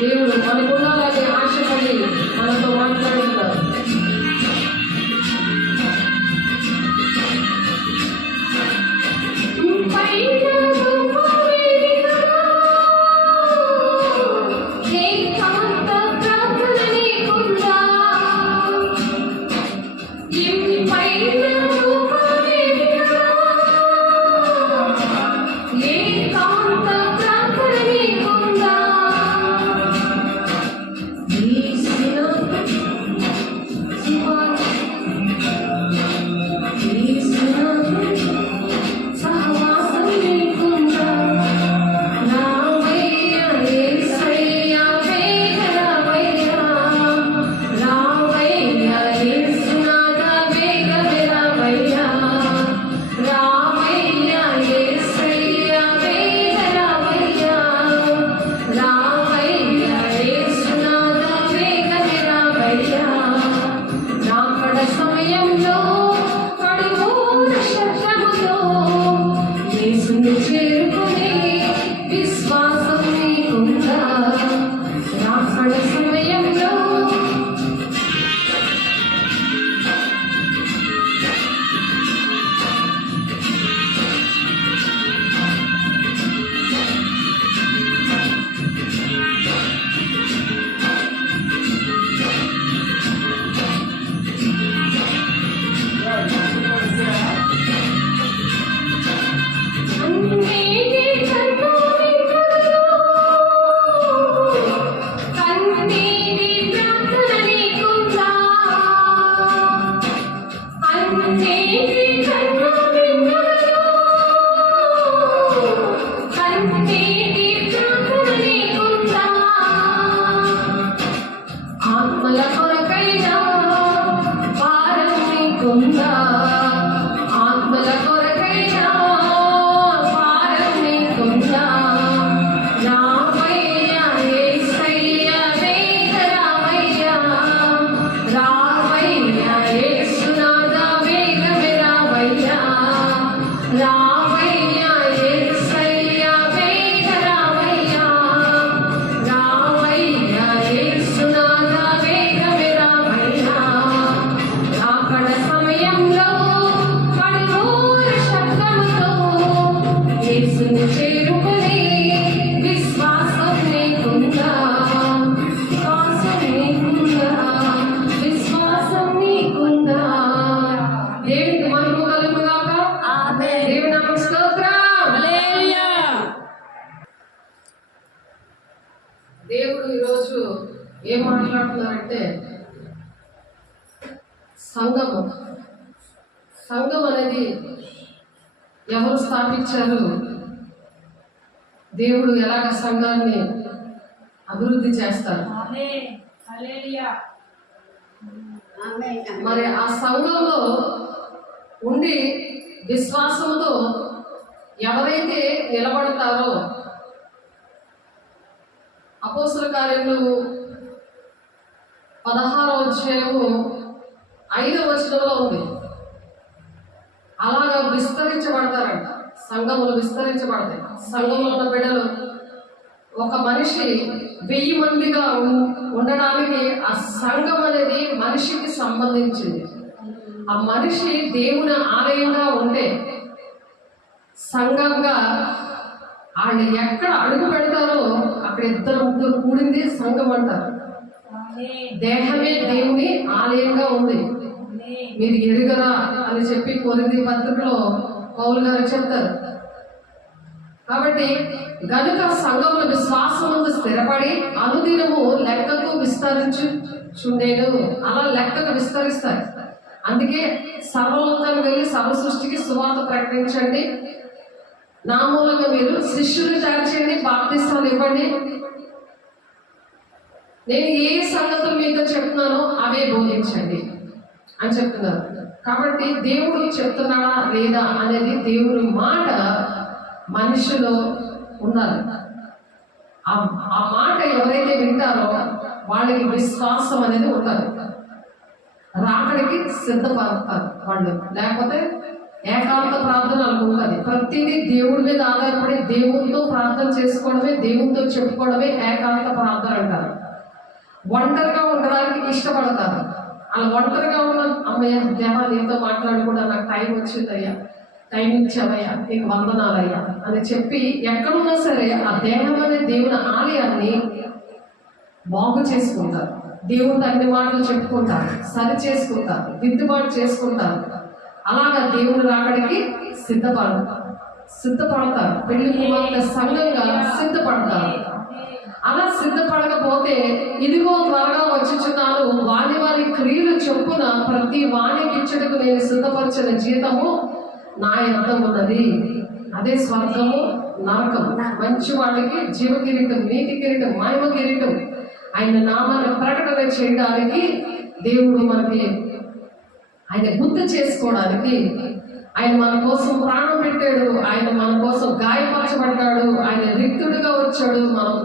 దేవుడు మనకున్నాలని ఆశపడి మనతో మాట్లాడుతున్నారు. రాకడ సమయంలో కడుగోర శబ్దముతో యేసుని చేరుకునే విశ్వాసం నీకుందా? విశ్వాసం నీకుందా? దేవునికి మహిమ కలుగుగాక. దేవుని నామమునకు స్తోత్రం. దేవుడు ఈరోజు ఏం మాట్లాడుతున్నారంటే సంఘం అనేది ఎవరు స్థాపించారు? దేవుడు ఎలాగ సంఘాన్ని అభివృద్ధి చేస్తారు? మరి ఆ సంఘంలో ఉండి విశ్వాసంతో ఎవరైతే నిలబడతారో, అపోస్తల కార్యములు 16వ అధ్యాయము 5వ వచనంలో ఉంది. అలాగా విస్తరించబడతారంట. సంఘములు విస్తరించబడతాయి. సంఘంలో ఉన్న బిడ్డలు, ఒక మనిషి 1000 మందిగా ఉండడానికి ఆ సంఘం అనేది మనిషికి సంబంధించింది. ఆ మనిషి దేవుని ఆలయంగా ఉంటే సంఘంగా వాళ్ళు ఎక్కడ అడుగు పెడతారో అక్కడ 2-3 కూడింది సంఘం అంటారు. దేహమే దేవుని ఆలయంగా ఉంది, మీరు ఎరుగరా అని చెప్పి కొరింథీ పత్రికలో పౌలు గారు చెప్తారు. కాబట్టి గనుక సంఘముల విశ్వాసముందు స్థిరపడి అనుదినము లెక్కకు విస్తరించుచుండేను. అలా లెక్కకు విస్తరిస్తారు. అందుకే సర్వలోకానికి వెళ్ళి సర్వ సృష్టికి సువార్త ప్రకటించండి, నా మూలంగా మీరు శిష్యులు తయారు చేయండి, బాప్తిస్తాలు ఇవ్వండి, నేను ఏ సంగతులు మీతో చెప్తున్నానో అవే బోధించండి అని చెప్తున్నారు. కాబట్టి దేవుడు చెప్తున్నాడా లేదా అనేది దేవుడి మాట మనిషిలో ఉండాలి. ఆ మాట ఎవరైతే వింటారో వాళ్ళకి విశ్వాసం అనేది ఉండాలి. రాకడికి సిద్ధపడతారు వాళ్ళు. లేకపోతే ఏకాంత ప్రార్థన అనుకుంటుంది. ప్రతిదీ దేవుడి మీద ఆధారపడి దేవుడితో ప్రార్థన చేసుకోవడమే, దేవుడితో చెప్పుకోవడమే ఏకాంత ప్రార్థన అంటారు. ఒంటరిగా ఉండడానికి ఇష్టపడతారు. అలా ఒంటరిగా ఉన్న అమ్మయ్య దేవా నీతో మాట్లాడకుండా నాకు టైం వచ్చిందయ్యా, టైం ఇచ్చావయ్యా, నీకు వందనాలయ్యా అని చెప్పి ఎక్కడున్నా సరే ఆ దేహం అనే దేవుని ఆలయాన్ని బాగు చేసుకుంటారు. దేవుడు అన్ని మాటలు చెప్పుకుంటారు, సరి చేసుకుంటారు, దిద్దుబాటు చేసుకుంటారు. అలాగా దేవుడు రాకడికి సిద్ధపడతారు. పెళ్లి కుమార్తె సంఘంగా సిద్ధపడతారు. అలా సిద్ధపడకపోతే ఇదిగో త్వరగా వచ్చుచున్నాను, వారి క్రియలు చొప్పున ప్రతి వానికి ఇచ్చటకు నేను సిద్ధపరిచిన జీతము నా యొద్ద ఉన్నది. అదే స్వర్గము నరకము. మంచి వాళ్ళకి జీవ కిరీటం, నీతి కిరీటం, మహిమ కిరీటం, ఆయన నామాన్ని ప్రకటన చేయడానికి దేవుడు మనకి, ఆయన గుర్తు చేసుకోవడానికి ఆయన మన కోసం ప్రాణం పెట్టాడు, ఆయన మన కోసం గాయపరచబడ్డాడు, ఆయన రిక్తుడిగా వచ్చాడు. మనము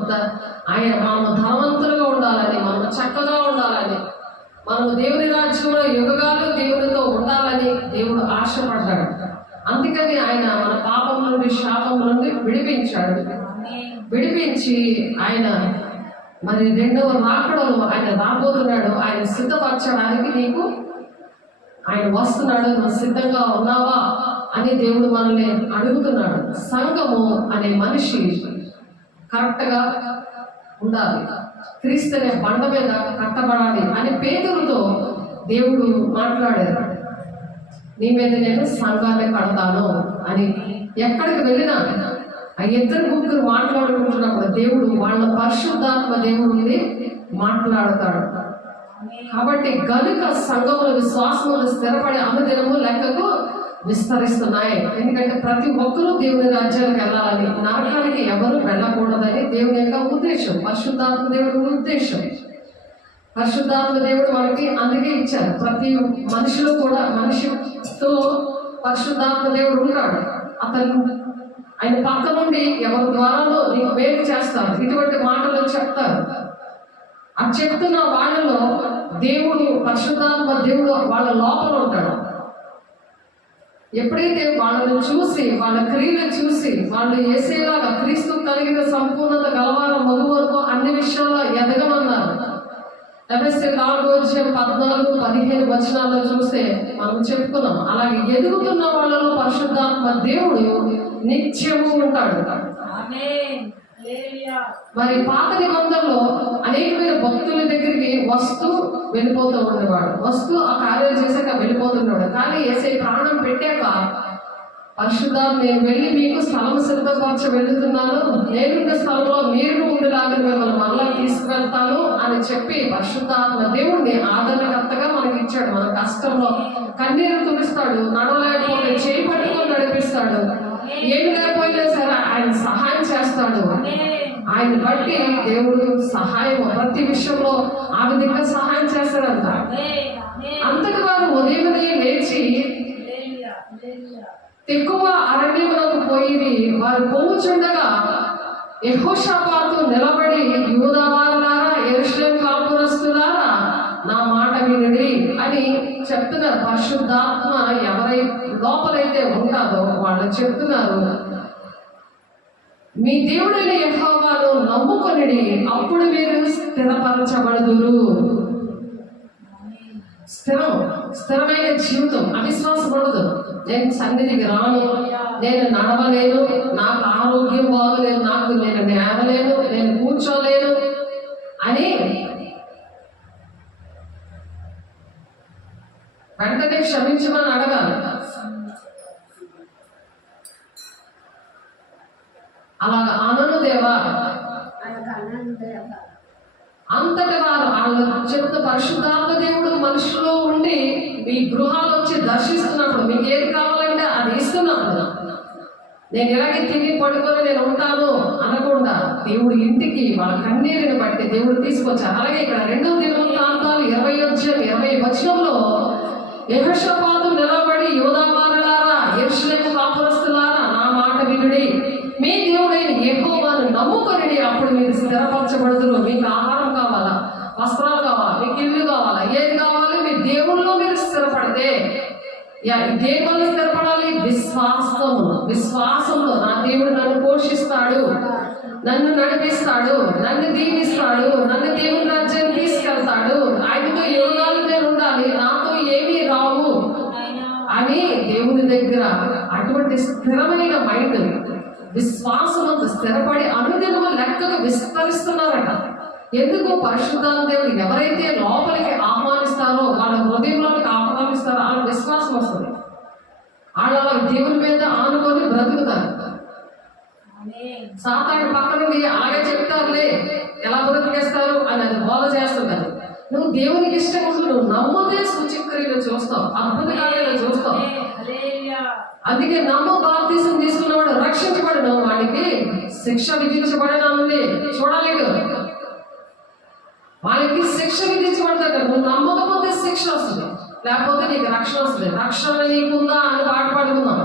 ధనవంతులుగా ఉండాలని, మనము చక్కగా ఉండాలని, మనము దేవుని రాజ్యంలో యుగాలు దేవునితో ఉండాలని దేవుడు ఆశపడ్డాడు. అందుకని ఆయన మన పాపం నుండి, శాపం నుండి విడిపించాడు. విడిపించి ఆయన మరి 2వ రాకడలో ఆయన రాబోతున్నాడు. ఆయన సిద్ధపరచడానికి నీకు ఆయన వస్తున్నాడు. నువ్వు సిద్ధంగా ఉన్నావా అని దేవుడు మనల్ని అడుగుతున్నాడు. సంఘము అనే మనిషి కరెక్ట్గా ఉండాలి. క్రీస్తు అనే బండ మీద కట్టబడాలి అని పేతురుతో దేవుడు మాట్లాడారు. నీ మీద నేను సంఘాన్ని కడతాను అని. ఎక్కడికి వెళ్ళినా ఆ 2-3 మాట్లాడుకుంటున్నప్పుడు దేవుడు వాళ్ళ పరిశుద్ధాత్మ దేవుడిని మాట్లాడతాడు. కాబట్టి గనుక సంఘముల విశ్వాసములు స్థిరపడి అనుదినము లెక్కకు విస్తరిస్తున్నాయి. ఎందుకంటే ప్రతి ఒక్కరూ దేవుని రాజ్యానికి వెళ్ళాలని, నరకానికి ఎవరు వెళ్ళకూడదని దేవుని యొక్క ఉద్దేశం, పరిశుద్ధాత్మ దేవుడి ఉద్దేశం. పరిశుద్ధాత్మ దేవుడు మనకి అందుకే ఇచ్చారు. ప్రతి మనిషిలో కూడా, మనిషితో పరిశుద్ధాత్మ దేవుడు ఉంటాడు. అతను ఆయన పక్క నుండి ఎవరి ద్వారాలో నీకు మేలు చేస్తారు, ఇటువంటి మాటలు చెప్తారు. ఆ చెప్తున్న వాళ్ళలో దేవుడు, పరిశుద్ధాత్మ దేవుడు వాళ్ళ లోపల ఉంటాడు. ఎప్పుడైతే వాళ్ళను చూసి, వాళ్ళ క్రియలు చూసి, వాళ్ళు యేసేలాగా క్రీస్తు కలిగిన సంపూర్ణత గలవారం మగు వరకు అన్ని విషయాల్లో ఎదగమన్నారు. ఎఫెసీ 4:14-15 చూస్తే మనం చెప్పుకున్నాం. అలాగే ఎదుగుతున్న వాళ్ళలో పరిశుద్ధాత్మ దేవుడు నిత్యము ఉంటాడు. మరి పాత నిబంధనలో అనేకమైన భక్తుల దగ్గరికి వస్తూ వెళ్ళిపోతూ ఉండేవాడు, వస్తూ ఆ కార్యాలు చేశాక వెళ్ళిపోతున్నాడు. కానీ యేసయ్య ప్రాణం పెట్టాక పరిశుద్ధాత్మ, నేను వెళ్ళి మీకు స్థలం సిద్ధపరచ వెళ్తున్నాను, నేనున్న స్థలంలో మీరు ఉండేలాగా మిమ్మల్ని మళ్ళా తీసుకువెళ్తాను అని చెప్పి పరిశుద్ధాత్మ దేవుడిని ఆదరణకర్తగా మనకి ఇచ్చాడు. మన కష్టంలో కన్నీరు తుడిస్తాడు, నడవలేకపోతే చేయి పట్టుకొని నడిపిస్తాడు, ఏమి లేకపోయినా సరే ఆయన సహాయం చేస్తాడు. ఆయన బట్టి దేవుడు సహాయం ప్రతి విషయంలో ఆ విధంగా సహాయం చేస్తాడంట. అంతటి వారు ఉదయమే లేచి ఎక్కువ అరణ్యమునకు పోయి వారు పోవుచుండగా యెహోషాపాతు నిలబడి, యూదావారులారా, యెరూషలేము కాపురస్తులారా, నా మాట వినుడి అని చెప్తున్నారు. పరిశుద్ధాత్మ ఎవరై లోపలైతే ఉంటారో వాళ్ళు చెప్తున్నారు, మీ దేవుడైన యెహోవాను నమ్ముకొనిడి, అప్పుడు మీరు స్థిరపరచబడుదురు. స్థిరమైన జీవితం, అవిశ్వాసం ఉండదు. నేను సన్నిధికి రాను, నేను నడవలేను, నాకు ఆరోగ్యం బాగలేదు, నేను నేవలేను, నేను కూర్చోలేను అని వెంటనే క్షమించమని అడగాలి. అలాగా అనను దేవా. అంతటి వారు వాళ్ళు చెప్తే పరిశుద్ధాత్మ దేవుడు మనుషులో ఉండి మీ గృహాలు వచ్చి దర్శిస్తున్నప్పుడు, మీకు ఏది కావాలంటే అది ఇస్తున్నప్పుడు, నేను ఇలాగే తిరిగి పడుకొని నేను ఉంటాను అనకుండా దేవుడు ఇంటికి వాళ్ళ కన్నీరుని బట్టి దేవుడు తీసుకొచ్చారు. అలాగే ఇక్కడ 2 దినవృత్తాంతాలు 20 యెహోషాపాతు నిలబడి, యూదావారులారా, యెరూషలేము కాపురస్తులారా, నా మాట వినుడి, మీ దేవుడైన యెహోవాను నమ్ముకొనిడి, అప్పుడు మీరు స్థిరపరచబడుదురు. మీకు ఆహారం కావాలా, వస్త్రాలు కావాలా, మీకు ఇల్లు కావాలా, ఏది కావాలి, మీ దేవుళ్ళలో మీరు స్థిరపడితే, దేని వల్ల స్థిరపడాలి? విశ్వాసంలో నా దేవుడు నన్ను పోషిస్తాడు, నన్ను నడిపిస్తాడు, నన్ను దీవిస్తాడు, నన్ను దేవుని రాజ్యాన్ని తీసుకెళ్తాడు, ఆయనతో యోగాలు నేను ఉండాలి, నాతో ఏమీ రావు అని దేవుని దగ్గర అటువంటి స్థిరమైన మైండ్, విశ్వాసంతో స్థిరపడి అనుదినము లెక్కగా విస్తరిస్తున్నారట. ఎందుకు? పరిశుద్ధాత్మ దేవుడు ఎవరైతే లోపలికి ఆహ్వానిస్తారో, వాళ్ళ హృదయంలోకి ఆహ్వానిస్తారో, వాళ్ళ విశ్వాసం వస్తుంది. వాళ్ళు అలా దేవుని మీద ఆనుకొని బ్రతుకుతారు. సాతాను పక్క నుండి అలాగే చెప్తారులే, ఎలా బ్రతికేస్తారు అని అది బోధ చేస్తుంటారు. నువ్వు దేవునికి ఇష్టం ఉండు, నువ్వు నమ్మితే సూచక్రియలు చూస్తావు, అద్భుత కార్యాలు చూస్తావు. అందుకే బాప్తిసం తీసుకున్నవాడు రక్షించబడిన వాడికి శిక్ష విధించబడినది చూడాలి. వాళ్ళకి శిక్ష విధించబడతాడు. నువ్వు నమ్మకపోతే శిక్ష వస్తుంది, లేకపోతే నీకు రక్షణ వస్తుంది. రక్షణ నీకుందా అని పాట పాడుకుందాం,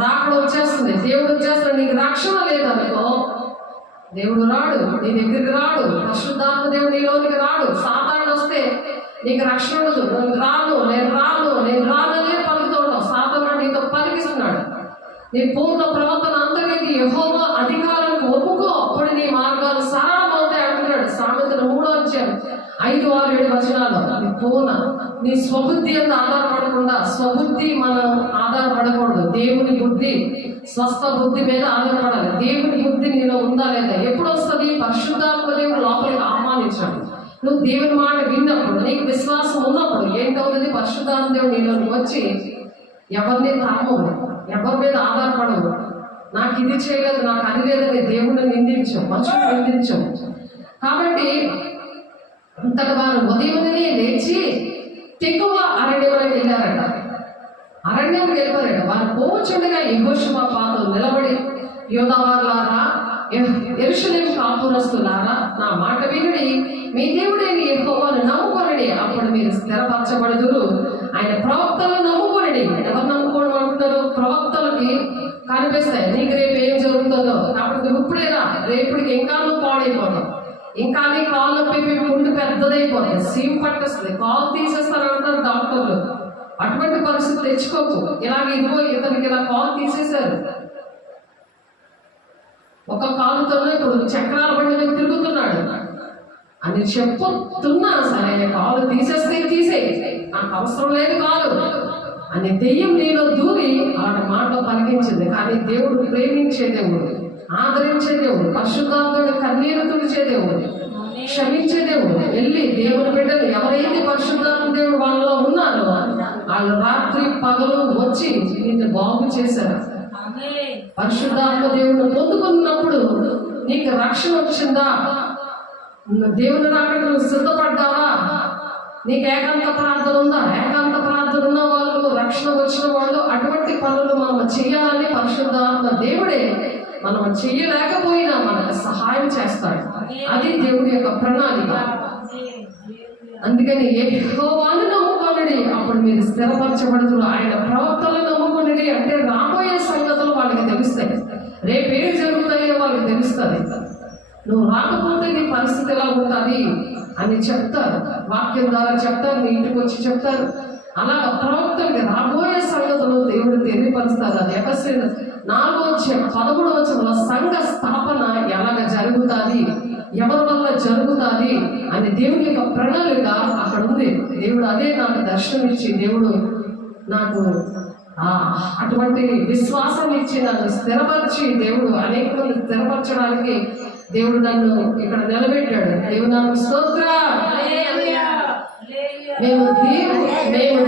రాకడ వచ్చేస్తుంది, దేవుడు వచ్చేస్తాడు. నీకు రక్షణ లేదనుకో దేవుడు రాడు, నీ దగ్గరికి రాడు, పరిశుద్ధాత్మ దేవుడు నీలోనికి రాడు. సాతాను వస్తే నీకు రక్షణ ఉండదు. నేను రాను అనే పలుకుతూ ఉంటావు. సాతాను నీతో పలికిస్తున్నాడు. నీ పూర్ణ ప్రవర్తన అంతటికి యెహోవా అధికారానికి ఒప్పుకో, అప్పుడు నీ మార్గాలు సరళమవుతాయి అంటున్నాడు. సామెతలు 3:5-7 నీ పూర్ణ నీ స్వబుద్ధి అంత ఆధారపడకుండా, స్వబుద్ధి మనం ఆధారపడకూడదు. దేవుని బుద్ధి, స్వస్థ బుద్ధి మీద ఆధారపడాలి. దేవుని బుద్ధి నీలో ఉందా లేదా? ఎప్పుడు వస్తుంది? పరిశుద్ధాత్మ దేవుడు లోపలికి ఆహ్వానించాడు. నువ్వు దేవుని మాట విన్నప్పుడు, నీకు విశ్వాసం ఉన్నప్పుడు ఏంటవుతుంది? పరిశుద్ధాత్మ దేవుడు నీలోకి వచ్చి ఎవరిని తాము, ఎవరి మీద ఆధారపడవు. నాకు ఇది చేయలేదు, నాకు అది లేదని దేవుడిని నిందించం, మనుషులు నిందించం. కాబట్టి అంతటి వారు ఉదయమే లేచి తెగువ అరణ్యంలోకి వెళ్ళారట. అరణ్యంకి వెళ్ళిపోయారట. వారు పోవచ్చుండగా యెహోషాపాతు నిలబడి, యూదావారులారా, యెరూషలేము కాపురస్తులారా, నా మాట వినుడి, మీ దేవుడైన యెహోవాను నమ్ముకొనిడి, అప్పుడు మీరు స్థిరపరచబడుదురు. ఆయన ప్రవక్తలను నమ్ముకొనిడి. ఎవరు నమ్ముకోవడం అంటున్నారు? ప్రవక్తలకి కనిపిస్తాయి నీకు రేపు ఏం జరుగుతుందో. కాబట్టి ఇప్పుడే రా, రేపటికి ఇంకా నువ్వు పాడైపోతావు, ఇంకా నీ కాళ్ళు నొప్పి ముందు పెద్దదైపోతుంది, సీమ్ పట్టేస్తుంది, కాలు తీసేస్తారంటారు డాక్టర్లు. అటువంటి పరిస్థితి తెచ్చుకోకు. ఇదిగో ఇతనికి ఇలా కాలు తీసేశారు, ఒక కాలుతోనే ఇప్పుడు చక్రాల బండి మీద తిరుగుతున్నాడు. అని చెప్పుతున్నా సరే, కాలు తీసేస్తే తీసే, నాకు అవసరం లేదు కాలు అని దెయ్యం నీలో దూరి ఆడ మాటలు పలికించింది. కానీ దేవుడు ప్రేమించే దేవుడు, ఆదరించే దేవుడు, పరిశుద్ధాత్ముడు కన్నీరు తుడిచే దేవుడు, క్షమించే దేవుడు. వెళ్ళి దేవుని బిడ్డలు ఎవరైతే పరిశుద్ధాత్మ దేవుడు వాళ్ళలో ఉన్నారో వాళ్ళు రాత్రి పగలు వచ్చి నిన్ను బాగు చేశారు. పరిశుద్ధాత్మ దేవుడు పొందుకున్నప్పుడు నీకు రక్షణ వచ్చిందా? దేవుని రాకడకు సిద్ధపడ్డావా? నీకు ఏకాంత ప్రార్థన ఉందా? ఏకాంత ప్రార్థన ఉన్న వాళ్ళు, రక్షణ వచ్చిన వాళ్ళు అటువంటి పనులు మనం చేయాలని పరిశుద్ధాత్మ దేవుడే మనం చేయలేకపోయినా మనకు సహాయం చేస్తాడు. అది దేవుడి యొక్క ప్రణాళిక. అందుకని యెహోవాను నమ్ముకొనుడి, అప్పుడు మీరు స్థిరపరచబడుతున్నారు. ఆయన ప్రవక్తలను నమ్ముకొనుడి అంటే రాబోయే సంగతులు వాళ్ళకి తెలుస్తాయి, రేపేం జరుగుతాయో వాళ్ళకి తెలుస్తుంది. నువ్వు రాకపోతే నీ పరిస్థితి ఎలా ఉంటుంది అని చెప్తారు, వాక్యం ద్వారా చెప్తారు, నీ ఇంటికి వచ్చి చెప్తారు. అలాగ ప్రవక్తలకి రాబోయే సంగతులు దేవుడు తెలియపరుస్తారు. అది ఎఫెసీ 4:13 సంఘ స్థాపన ఎలాగ జరుగుతుంది, ఎవరి వల్ల జరుగుతుంది అని దేవుని యొక్క ప్రణాళిక అక్కడ ఉంది. దేవుడు అదే నాకు దర్శనం ఇచ్చి, దేవుడు నాకు అటువంటి విశ్వాసం ఇచ్చి నన్ను స్థిరపరిచి, దేవుడు అనేక మంది స్థిరపరచడానికి దేవుడు నన్ను ఇక్కడ నిలబెట్టాడు. దేవుడు నాకు స్తోత్రం. మేము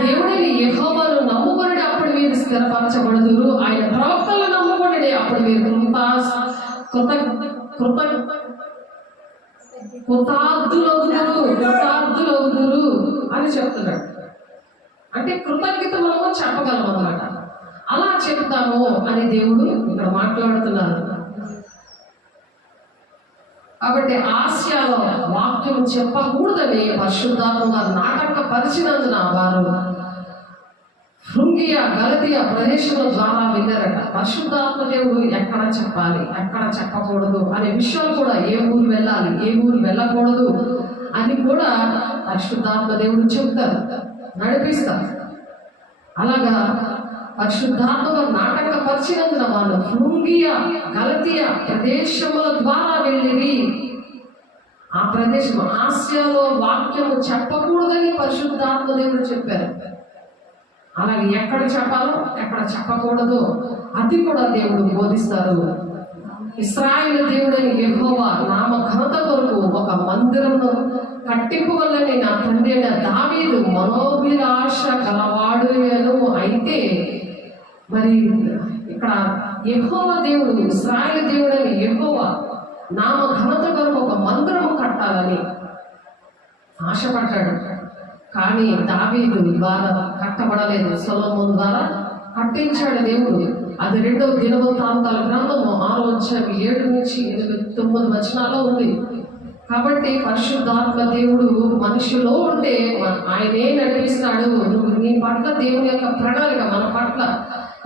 దేవుడిని యెహోవాను నమ్ముకొనుడి, అప్పుడు మీరు స్థిరపరచబడుదురు. ఆయన ప్రవక్తలను నమ్ముకొనుడి, అప్పుడు మీరు కృతార్థులవుదురు అని చెప్తున్నాడు. అంటే కృతజ్ఞత మనము చెప్పగలం అన్నమాట. అలా చెప్తాము అని దేవుడు ఇక్కడ మాట్లాడుతున్నారు. కాబట్టి ఆసియాలో వాక్యం చెప్పకూడదని పరిశుద్ధాత్మ గారు నాటకపరిచినందున వారు హృంగియ గలతీయ ప్రదేశముల ద్వారా వెళ్ళారట. పరిశుద్ధాత్మ దేవుడు ఎక్కడ చెప్పాలి, ఎక్కడ చెప్పకూడదు అనే విషయాలు కూడా, ఏ ఊరు వెళ్ళాలి, ఏ ఊరు వెళ్ళకూడదు అని కూడా పరిశుద్ధాత్మ దేవుడు చెప్తారు, నడిపిస్తారు. అలాగా పరిశుద్ధాత్మగా నాటకపరిచినందున వాళ్ళు హృంగియ గలతీయ ప్రదేశముల ద్వారా వెళ్ళిరి. ఆ ప్రదేశం ఆసియాలో వాక్యము చెప్పకూడదని పరిశుద్ధాత్మ దేవుడు చెప్పారు. అలాగే ఎక్కడ చెప్పాలో ఎక్కడ చెప్పకూడదు అది కూడా దేవుడు బోధిస్తారు. ఇశ్రాయేలు దేవుడని యెహోవా నామ ఘనత కొరకు ఒక మందిరమును కట్టింపవలని నా తండ్రి అయిన దావీదు మనోభిలాష గలవాడును. అయితే మరి ఇక్కడ యెహోవా దేవుడు, ఇశ్రాయేలు దేవుడని యెహోవా నామ ఘనత కొరకు ఒక మందిరము కట్టాలని ఆశపడ్డాడు. కానీ దావీదు ద్వారా కట్టబడలేదు, సొలొమోను ద్వారా కట్టించాడు దేవుడు. అది 2వ దినవృత్తాంతాల గ్రంథము 6:7-9 ఉంది. కాబట్టి పరిశుద్ధాత్మ దేవుడు మనిషిలో ఉంటే ఆయనే నడిపిస్తాడు. నువ్వు నీ పట్ల దేవుని యొక్క ప్రణాళిక, మన పట్ల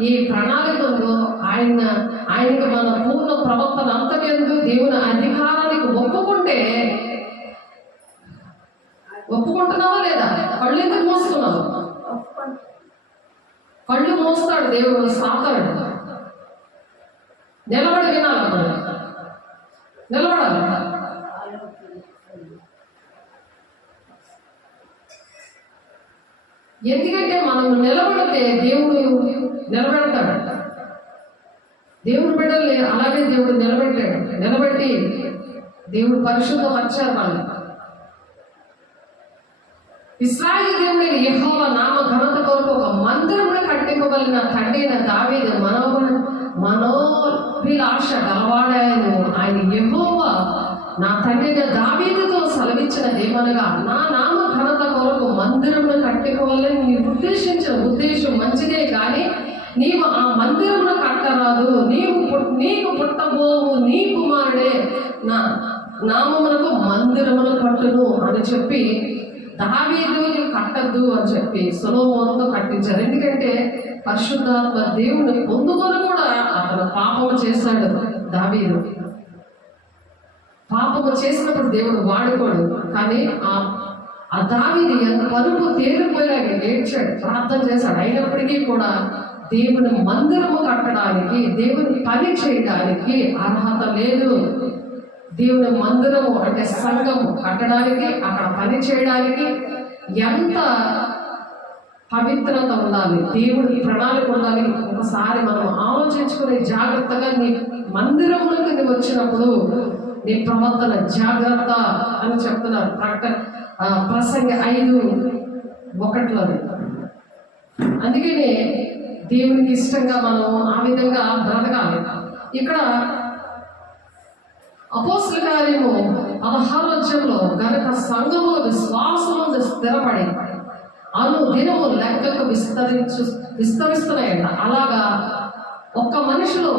ఈ ప్రణాళికలో ఆయనకి మన పూర్ణ ప్రవర్తన అంతకెందు దేవుని అధికారానికి ఒప్పుకుంటున్నావా లేదా? కళ్ళు ఎందుకు మోస్తున్నావు? కళ్ళు మోస్తాడు దేవుడు, సాతాడు. నిలబడి వినాలి, అప్పుడు నిలబడాలి. ఎందుకంటే మనం నిలబడితే దేవుడు నిలబెడతాడు. దేవుడు బిడ్డల్ని అలాగే దేవుడు నిలబెట్టాడు. నిలబెట్టి దేవుడు పరిశుద్ధపరిచారు వాళ్ళు. ఇశ్రాయేలు దేవుడైన యెహోవా నామ ఘనత కొరకు ఒక మందిరమును కట్టింపవలన తండ్రి అయిన దావీదు మనోభిలాష గలవాడాయను. ఆయన యెహోవా నా తండ్రి అయిన దావీదుతో సెలవిచ్చినదేమనగా, నా నామ ఘనత కొరకు మందిరమును కట్టింపవలని నీ ఉద్దేశించిన ఉద్దేశం మంచిదే, కానీ నీవు ఆ మందిరమును కట్టరాదు. నీకు పుట్టబోవు నీ కుమారుడే నా నామమునకు మందిరమును కట్టును అని చెప్పి దావీదు కట్టద్దు అని చెప్పి సొలొమోనుతో కట్టించారు. ఎందుకంటే పరిశుద్ధాత్మ దేవుని పొందుకొని కూడా అతను పాపము చేశాడు. దావీదు పాపము చేసినప్పుడు దేవుడు వాడుకోడు. కానీ ఆ దావీదు ఎంత పరుపు తేలిపోయేలాగా ఏడ్చాడు, ప్రార్థన చేశాడు. అయినప్పటికీ కూడా దేవుని మందిరము కట్టడానికి, దేవుని పని చేయడానికి అర్హత లేదు. దేవుని మందిరము అంటే సంఘము కట్టడానికి, అక్కడ పని చేయడానికి ఎంత పవిత్రత ఉండాలి, దేవుడి ప్రణాళిక ఉండాలి. ఒకసారి మనం ఆలోచించుకుని జాగ్రత్తగా నీ మందిరంలోకి నువ్వు వచ్చినప్పుడు నీ ప్రవర్తన జాగ్రత్త అని చెప్తున్నారు ప్రసంగి 5:1. అందుకనే దేవునికి ఇష్టంగా మనం ఆ విధంగా బ్రతకాలి. ఇక్కడ అపోస్తల కార్యము 16 గనుక సంఘముల విశ్వాసము స్థిరపడి దినము లెక్కకు విస్తరిస్తున్నాయంట. అలాగా ఒక్క మనిషిలో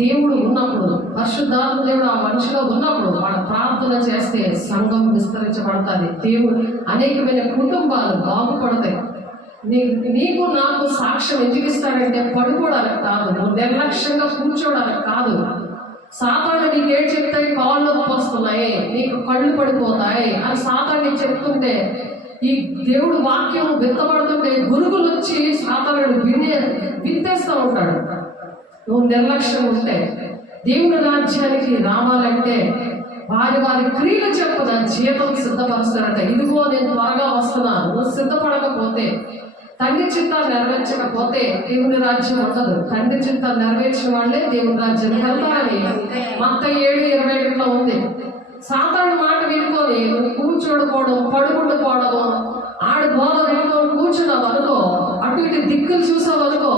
దేవుడు ఉన్నప్పుడు, పరిశుద్ధాత్మ దేవుడు ఆ మనిషిలో ఉన్నప్పుడు వాడు ప్రార్థన చేస్తే సంఘం విస్తరించబడతాది. దేవుడు అనేకమైన కుటుంబాలు బాగుపడతాయి. నీకు నాకు సాక్ష్యం ఎందుకు ఇస్తాడంటే పడుకోవడానికి కాదు, నువ్వు నిర్లక్ష్యంగా కూర్చోవడానికి కాదు. సాతాను నీకేం చెప్తాయి, కాళ్ళు నొప్పి వస్తున్నాయి, నీకు కళ్ళు పడిపోతాయి అని సాతాను చెప్తుంటే, ఈ దేవుడు వాక్యం విత్తబడుతుంటే గురుగులు వచ్చి సాతానుడు విత్తేస్తూ ఉంటాడు. నువ్వు నిర్లక్ష్యం ఉంటే దేవుని రాజ్యానికి రావాలంటే వారి క్రియలు చెప్పున జీతం సిద్ధపరుస్తాడంటే, ఇదిగో నేను త్వరగా వస్తున్నాను. నువ్వు సిద్ధపడకపోతే, తండ్రి చిత్తాన్ని నెరవేర్చకపోతే దేవుని రాజ్యం ఉండదు. తండ్రి చిత్తాన్ని నెరవేర్చిన వాళ్ళే దేవుని రాజ్యానికి వెళ్తారని మత్తయి 7:21 ఉంది. సాతాను మాట వినుకొని నువ్వు కూర్చోడుకోవడం, పడుకుండుకోవడము, ఆడి బోధ వినుకొని కూర్చున్నావు అనుకో, అటు ఇటు దిక్కులు చూసావు అనుకో,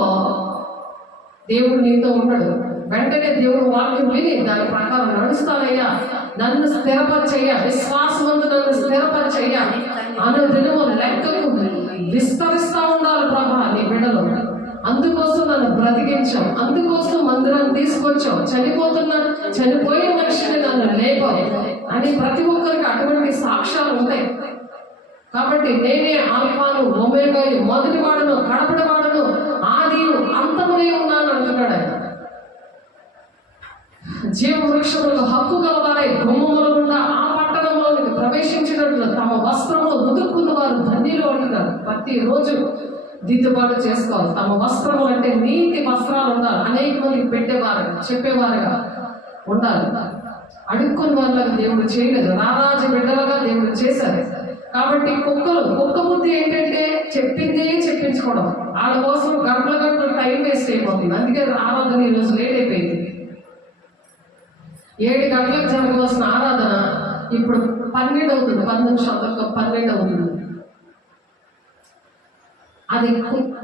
దేవుడు నీతో ఉండడు. వెంటనే దేవుడు వాక్యం విని దాని ప్రకారం నడుస్తానయ్యా, నన్ను స్థిరపరిచయ్యా, విశ్వాసమందు నన్ను స్థిరపరిచయ్యా, అనుదినము లెక్కకు విస్తరిస్తా ఉండాలి ప్రభా నీ బిడ్డలు. అందుకోసం నన్ను బ్రతికించాం, అందుకోసం మందిరాన్ని తీసుకొచ్చాం, చనిపోయిన మనిషిని నన్ను లేపావు అని ప్రతి ఒక్కరికి అటువంటి సాక్ష్యాలు ఉంటాయి. కాబట్టి నేనే ఆల్ఫాను ఒమేగాయు, మొదటి వాడును కడపటి వాడును, ఆది అంతమునే ఉన్నాను అంటున్నాడు ఆయన. జీవ వృక్షములకు హక్కు గలవారై గుమ్మముల గుండా ఆ పట్టణంలోనికి ప్రవేశించినట్లు తమ వస్త్రములు ఉదుక్కున్న వారు ధన్యులు అంటున్నారు. ప్రతిరోజు దిద్దుబాటు చేసుకోవాలి. తమ వస్త్రములు అంటే నీతి వస్త్రాలు ఉండాలి. అనేక మందికి పెట్టేవారుగా, చెప్పేవారుగా ఉండాలి. అడుక్కుని వాళ్ళకి దేవుడు చేయలేదు, రారాజ బిడ్డలుగా దేవుడు చేశారు. కాబట్టి కుక్క బుద్ధి ఏంటంటే చెప్పిందే చెప్పించుకోవడం. వాళ్ళ కోసం గంటలు టైం వేస్ట్ అయిపోతుంది. అందుకే ఆరాధన ఈరోజు లేట్ అయిపోయింది. 7 గంటలకు జరగవలసిన ఆరాధన ఇప్పుడు 12 అవుతుంది, 10 నిమిషాలకు 12 అవుతుంది. అది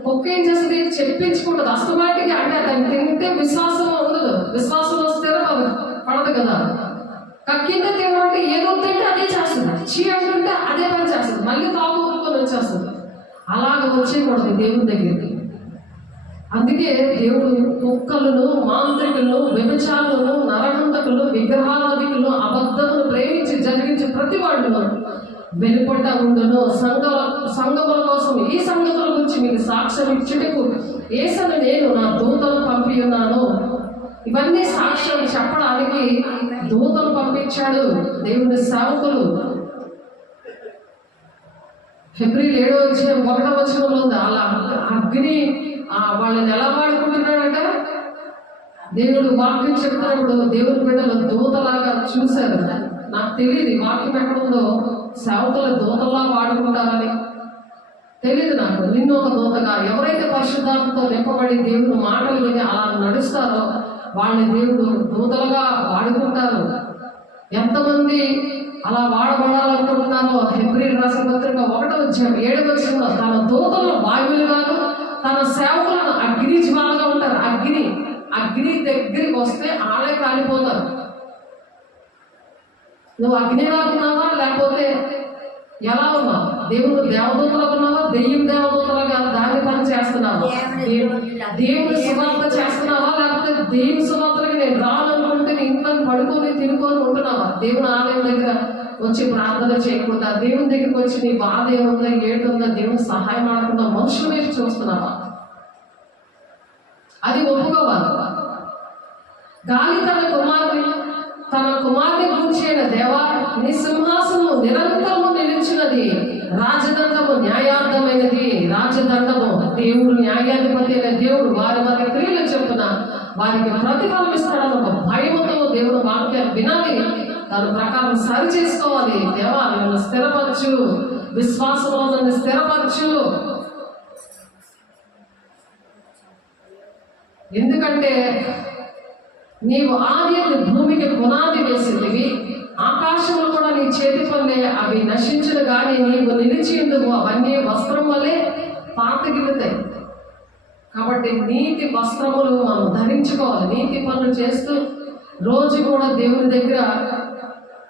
కుక్క ఏం చేస్తుంది, చెప్పించుకుంటుంది అస్తమాటికి. అంటే దాన్ని తింటే విశ్వాసం ఉండదు, విశ్వాసం వస్తే పడదు కదా. కక్కింద తినమంటే ఏదో తింటే అదే చేస్తుంది, చీ అంటుంటే అదే పని చేస్తుంది, మళ్ళీ తాగుకొని వచ్చేస్తుంది. అలాగ వచ్చేయకూడదు దేవుని దగ్గరికి. అందుకే దేవుడు కుక్కలను, మాంత్రికులను, వ్యభిచారులను, నరహంతకులు, విగ్రహారాధికులు, అబద్ధమును ప్రేమించి జరిగించి ప్రతి వాళ్ళు వెలుపట ఉండును. సంఘముల కోసం ఈ సంగతుల గురించి మీకు సాక్ష్యం ఇచ్చుటకు యేసను నేను నా దూతను పంపి ఉన్నాను. ఇవన్నీ సాక్ష్యం చెప్పడానికి దూతను పంపించాడు దేవుని సేవకులు. ఫిబ్రవరి 7:1 ఉంది. అలా అగ్ని వాళ్ళని ఎలా వాడుకుంటున్నాడంట, దేవుడు వాక్యం చెప్తున్నప్పుడు దేవుని బిడ్డలు దూతలాగా చూశారు. నాకు తెలియదు ఈ వాక్యం ఎక్కడుందో, సేవకులు దూతలా వాడుకుంటారని తెలియదు నాకు. నిన్ను ఒక దూతగా, ఎవరైతే పరిశుద్ధాత్మతో నింపబడి దేవుని మాటలు విని అలా నడుస్తారో వాళ్ళని దేవుడు దూతలుగా వాడుకుంటారు. ఎంతమంది అలా వాడబడాలనుకుంటున్నారో ఫిబ్రవరి రాసిన పత్రిక 1:7 తన దూతలను వాయువులుగాను తన సేవకులను అగ్ని జ్వాలగా ఉంటారు. అగ్ని దగ్గరికి వస్తే ఆలే కాలిపోతారు. నువ్వు అగ్నిలా ఉన్నావా లేకపోతే ఎలా ఉన్నావు? దేవుడు దేవదూతలుగా ఉన్నావా, దెయ్యం దేవదూతలుగా దాని పని చేస్తున్నావా? దేవుడు సువార్త చేస్తున్నావా లేకపోతే దెయ్యం సువార్తలకి నేను రాననుకుంటే నీ ఇంట్లో పడుకొని తినుకొని ఉంటున్నావా? దేవుని ఆలయం దగ్గర వచ్చి ప్రార్థన చేయకుండా, దేవుని దగ్గరికి వచ్చి నీ బాధ ఏముందా, ఏటుందా, దేవుని సహాయం ఆడకుండా మనుషుల వైపు చూస్తున్నావా? అది ఒప్పుకోవాలి. గాలి తన కుమార్ని గురించిన దేవా, నీ సింహాసనము నిరంతరము నిలిచినది, రాజదండము న్యాయార్థమైనది. రాజదండము దేవుడు న్యాయాధిపతి అయిన దేవుడు వారి క్రియలు చెప్పున వారికి ప్రతిఫలం ఇస్తాడని ఒక భయముతో దేవుడు వాక్యాన్ని వినాలి. దాని ప్రకారం సరి చేసుకోవాలి. దేవా నన్ను స్థిరపరచు, విశ్వాసంలో నన్ను స్థిరపరచు. ఎందుకంటే నీవు ఆది భూమికి పునాది వేసిందివి, ఆకాశములు కూడా నీ చేతి పనులే, అవి నశించును కానీ నీవు నిలిచి ఉండువు, అవన్నీ వస్త్రం వల్లే పాతగిలుతాయి. కాబట్టి నీతి వస్త్రములు మనం ధరించుకోవాలి. నీతి పనులు చేస్తూ రోజు కూడా దేవుని దగ్గర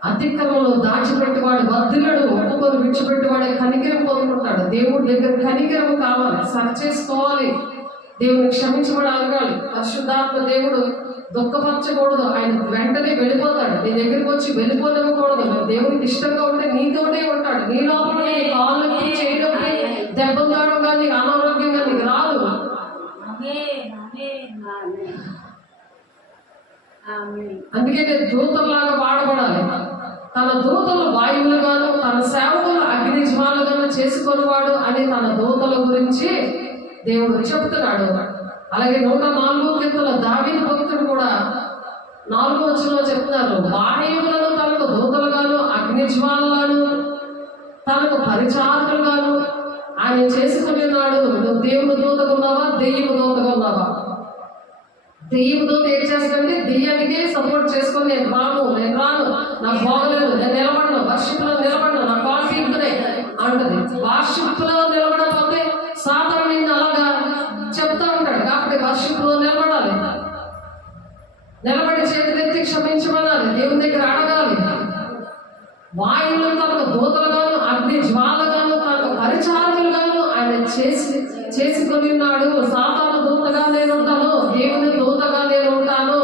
అతిక్రమంలో దాచిపెట్టువాడు వర్ధిల్లడు, ఒప్పుకొని విడిచిపెట్టువాడే కనికరం పొందుకుంటాడు. దేవుడి దగ్గర కనికరం కావాలి, సరి చేసుకోవాలి, దేవుని క్షమించబడి అడగాలి. పరిశుద్ధాత్మ దేవుడు దుఃఖపరచకూడదు, ఆయన వెంటనే వెళ్ళిపోతాడు. నీ దగ్గరికి వచ్చి వెళ్ళిపోనివ్వకూడదు. దేవునికి ఇష్టంగా ఉంటే నీతోనే ఉంటాడు. నీ లోపల నీ కాళ్ళకి చేయడానికి దెబ్బతాడు కానీ అనారోగ్యంగా నీకు రాదు. అందుకే దూతల్లాగా వాడబడాలి. తన దూతలు వాయువులుగాను తన సేవకులు అగ్ని జ్వాలుగాను చేసుకునేవాడు అని తన దూతల గురించి దేవుడు చెప్తున్నాడు. అలాగే 104 దావీదు భక్తుడు కూడా 4వ వచనంలో చెప్తున్నారు, వాయువులను తనకు దూతలుగాను అగ్ని జ్వాలగాను తనకు పరిచారకులుగాను ఆయన చేసుకుని ఉన్నాడు. నువ్వు దేవుని దూతగా ఉన్నావా, దెయ్యము దూతగా ఉన్నావా? దెయ్యము దూత ఏం చేస్తుందంటే దెయ్యానికే సపోర్ట్ చేసుకొని నేను రాను నాకు బాగలేదు, నేను నిలబడను, వర్షిప్లో నిలబడను, నా కాల్ పీకుతున్నాయి అంటది. వర్షిప్లో నిలబడకపోతే సాతాను నిన్ను అలాగా చెప్తా ఉంటాడు. కాబట్టి వర్షిప్లో నిలబడాలి, నిలబడి చేతులెత్తి క్షమించమనాలి, దేవుని దగ్గర అడగాలి. వాయువులు తనకు దూతలుగాను అగ్ని జ్వాలగాను తనకు పరిచారకులుగాను ఆయన చేసుకొని ఉన్నాడు. సాతాను దూతగా నేను ఉంటాను, దేవుని దూతగా నేను ఉంటాను.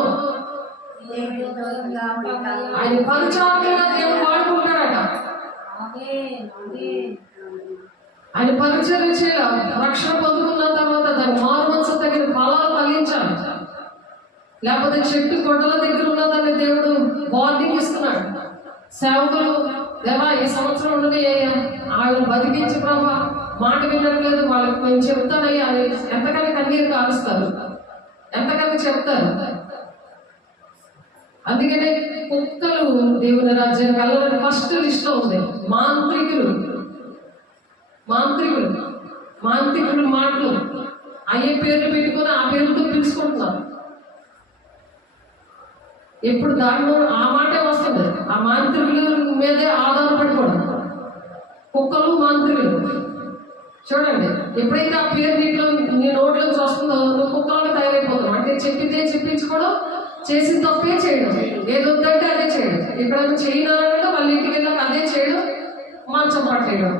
ఆయన పరిచారకులుగా దేవుడు వాడుకుంటాడట. ఆయన పరిచర్య చేయాలి. రక్షణ పొందుకున్న తర్వాత దాని మారు మనసు తగిన ఫలాలు ఫలించాలి. లేకపోతే చెట్టు గొడ్డల దగ్గర ఉన్నదాన్ని దేవుడు వార్నింగ్ ఇస్తున్నాడు. సేవకులు దేవా ఈ సంవత్సరం ఉండని వాళ్ళని బతికించి ప్రభా, మాట వినట్లేదు, వాళ్ళకి మేము చెప్తానయ్యా అని ఎంతకని కన్నీరు కాలుస్తారు, ఎంతకని చెప్తారు. అందుకనే కుక్కలు దేవుని రాజ్యానికి వెళ్ళాలని ఫస్ట్ లిస్ట్ లో ఉంది. మాంత్రికులు మాటలు అయ్యే పేర్లు పెట్టుకొని ఆ పేరుతో పిలుచుకుంటున్నారు. ఎప్పుడు దాంట్లో ఆ మాటే వస్తుంది. ఆ మాంత్రికుల మీదే ఆధారపడిపోవడం. కుక్కలు మాంత్రికులు చూడండి, ఎప్పుడైతే ఆ పేరు నీ నోట్లోంచి వస్తుందో నువ్వు కుక్కలుగా తయారైపోతావు. అంటే చెప్పిందే చెప్పించుకోవడం, చేసిన తప్పే చేయడం, ఏది వద్దంటే అదే చేయడం. ఎక్కడైనా చేయనాలంటే వాళ్ళ ఇంటికి వెళ్ళాక అదే చేయడం, మంచం పట్టేయడం.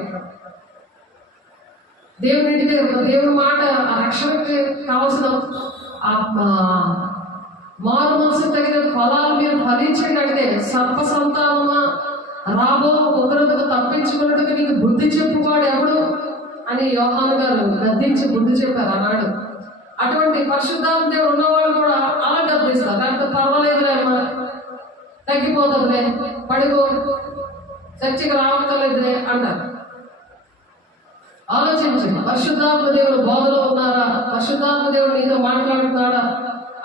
దేవుని ఇంటికి దేవుని మాట ఆ రక్షణకి కావాల్సిన మారు మనసు తగిన ఫలాలు మీరు ఫలించండి అంటే సర్ప సంతానమా రాబో ఉగ్రతకు తప్పించుకున్నట్టుగా నీకు బుద్ధి చెప్పువాడు ఎవడు అని యోహాను గారు గద్దించి బుద్ధి చెప్పారు అన్నాడు. అటువంటి పరిశుద్ధాత్మ దేవుడు ఉన్నవాళ్ళు కూడా అలా గద్దిస్తారు. లేకపోతే పర్వాలేదులే అమ్మా, తగ్గిపోతుందిలే, పడిపో, చర్చికి రావట్లేదులే అంటారు. ఆలోచించు, పరిశుద్ధాత్మ దేవుడు బోధలో ఉన్నారా, పరిశుద్ధాత్మ దేవుడు నీతో మాట్లాడుతున్నాడా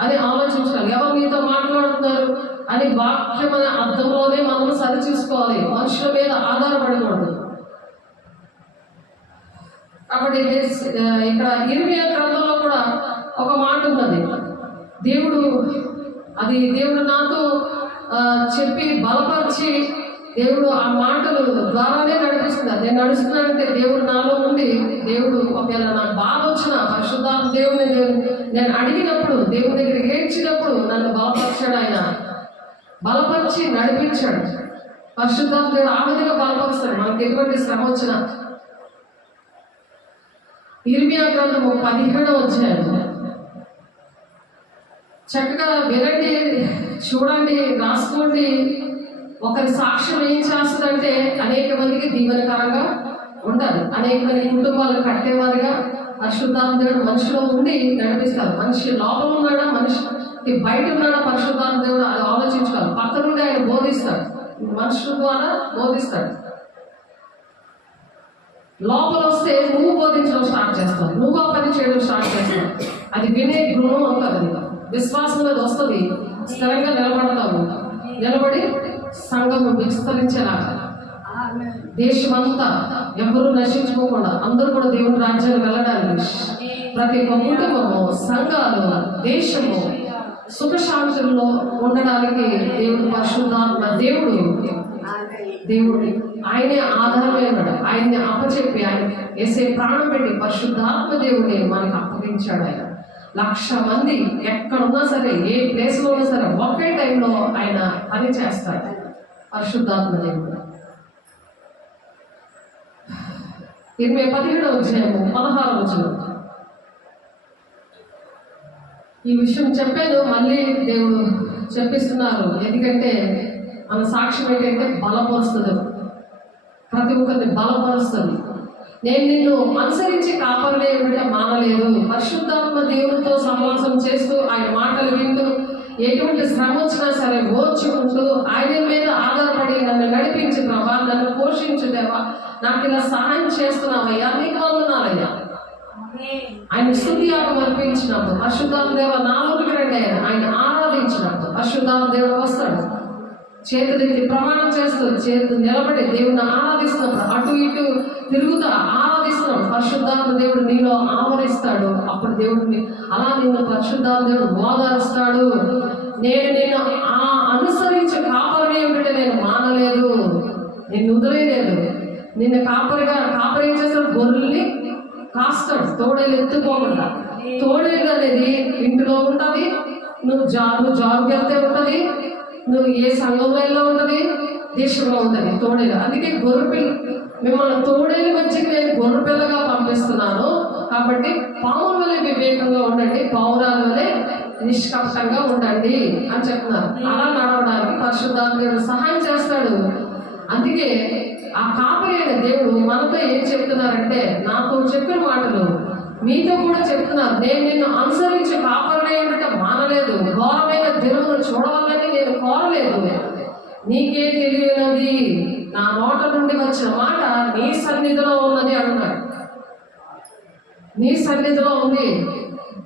అని ఆలోచించాలి. ఎవరు నీతో మాట్లాడుతున్నారు అని వాక్యం అనే అర్థంలోనే మనం సరి చూసుకోవాలి. మనుషుల మీద ఆధారపడకూడదు. కాబట్టి ఇక్కడ ఇర్మియా గ్రంథంలో కూడా ఒక మాట ఉన్నది. దేవుడు నాతో చెప్పి బలపరిచి దేవుడు ఆ మాటలు ద్వారానే నడిపిస్తున్నారు. నేను నడుస్తున్నానంటే దేవుడు నాలో ఉండి, దేవుడు ఒకవేళ నాకు బాధ వచ్చిన పరిశుద్ధాత్మ దేవుడిని నేను అడిగినప్పుడు, దేవుడి దగ్గర ఏడ్చినప్పుడు నన్ను బలపరిచాడు. ఆయన బలపరిచి నడిపించాడు. పరిశుద్ధాత్మ దేవుడు ఆ విధంగా బలపరుస్తాడు మనకి ఎటువంటి శ్రమ వచ్చినా. ఇర్మియా గ్రంథము 17వ అధ్యాయం చక్కగా వినండి, చూడండి, రాసుకోండి. ఒకరి సాక్ష్యం ఏం చేస్తుందంటే అనేక మందికి దీవెనకరంగా ఉండాలి. అనేక మంది కుటుంబాలు కట్టేవారుగా పరిశుద్ధాత్మ దేవుడు మనిషిలో ఉండి నడిపిస్తారు. మనిషి లోపల ఉన్నాడా, మనిషికి బయట ఉన్నాడా పరిశుద్ధాత్మ దేవుడు అది ఆలోచించుకోవాలి. పక్క నుండి ఆయన బోధిస్తాడు, మనుషుల ద్వారా బోధిస్తాడు. లోపల వస్తే నువ్వు బోధించడం స్టార్ట్ చేస్తావు, నువ్వు ఆ పని చేయడం స్టార్ట్ చేస్తావు. అది వినే గుణం అవుతుంది. విశ్వాసం మీద వస్తుంది, స్థిరంగా నిలబడతావు. నిలబడి సంఘము విస్తరించేలాగా, దేశమంతా ఎవరు నశించుకోకుండా అందరూ కూడా దేవుని రాజ్యానికి వెళ్ళడానికి, ప్రతి ఒక్క కుటుంబము, సంఘాలు, దేశము సుఖశాంతుల్లో ఉండడానికి దేవుడు పరిశుద్ధాత్మ దేవుడు ఆయనే ఆధారమైనాడు. ఆయన్ని అప్పచెప్పి ఆయన వేసే ప్రాణం పెట్టి పరిశుద్ధాత్మ దేవుడిని మనకు అప్పగించాడు. ఆయన 1,00,000 మంది ఎక్కడున్నా సరే, ఏ ప్లేస్లో ఉన్నా సరే ఒకే టైంలో ఆయన పని చేస్తాడు పరిశుద్ధాత్మ దేవుడు. 17వ అధ్యాయము 16వ వచనం. ఈ విషయం చెప్పాను, మళ్ళీ దేవుడు చెప్పిస్తున్నారు. ఎందుకంటే మన సాక్ష్యం ఏంటంటే బలపరుస్తుంది, ప్రతి ఒక్కరిని బలపరుస్తుంది. నేను నిన్ను అనుసరించి కాపాడలే ఏమిటో మానలేదు. పరిశుద్ధాత్మ దేవుడితో సహవాసం చేస్తూ ఆయన మాటలు వింటూ ఎటువంటి శ్రమ వచ్చినా సరే ఓర్చుకుంటూ ఆయన మీద ఆధారపడి నన్ను నడిపించి ప్రభా, నన్ను పోషించు దేవా, నాకు ఇలా సహాయం చేస్తున్నావయ్యా, నీకు వందనాలయ్యా. ఆయన స్తుతియాగం అర్పించినప్పుడు పరిశుద్ధాత్మ దేవ నాలుగుకి రండి, ఆయన ఆరాధించినప్పుడు పరిశుద్ధాత్మ దేవుడు వస్తాడు. చేతులెత్తి ప్రమాణం చేస్తూ చేతులు నిలబడి దేవుడిని ఆరాధిస్తున్నప్పుడు, అటు ఇటు తిరుగుతూ ఆరాధిస్తున్నాడు, పరిశుద్ధాత్మ దేవుడు నీలో ఆవరిస్తాడు. అప్పుడు దేవుడిని అలా నిన్ను పరిశుద్ధాత్మ దేవుడు ఓదారుస్తాడు. నేను నిన్ను అనుసరించి కాపరి ఏమిటంటే నేను మానలేదు, నిన్ను వదిలేదు. నిన్ను కాపరి ఏం చేస్తాడు? గొర్రెల్ని కాస్తాడు, తోడేలు ఎత్తుకోకుండా. తోడేలు అనేది ఇంటిలో ఉంటుంది, నువ్వు జాబ్కి వెళ్తే ఉంటుంది, నువ్వు ఏ సంఘంలో ఉంటుంది, దేశంలో ఉంటుంది తోడేలు. అందుకే గొర్రెపిల్ల, మిమ్మల్ని తోడేలు మధ్యకి నేను గొర్రెపిల్లగా పంపిస్తున్నాను. కాబట్టి పావుల వలె వివేకంగా ఉండండి, పావురాల వలె నిష్కపటంగా ఉండండి అని చెప్తున్నారు. అలా నడవడానికి పరిశుద్ధాత్మ సహాయం చేస్తాడు. అందుకే ఆ కాపరి అయిన దేవుడు మనతో ఏం చెప్తున్నారంటే, నాతో చెప్పిన మాటలు మీతో కూడా చెప్తున్నారు. నేను నిన్ను అనుసరించి కాపరినే ఏమిటో మానలేదు, ఘోరమైన దినమును చూడవాలని నేను కోరలేదు. నీకే తెలియనది, నా నోట నుండి వచ్చిన మాట నీ సన్నిధిలో ఉన్నది అంటున్నాడు. నీ సన్నిధిలో ఉంది,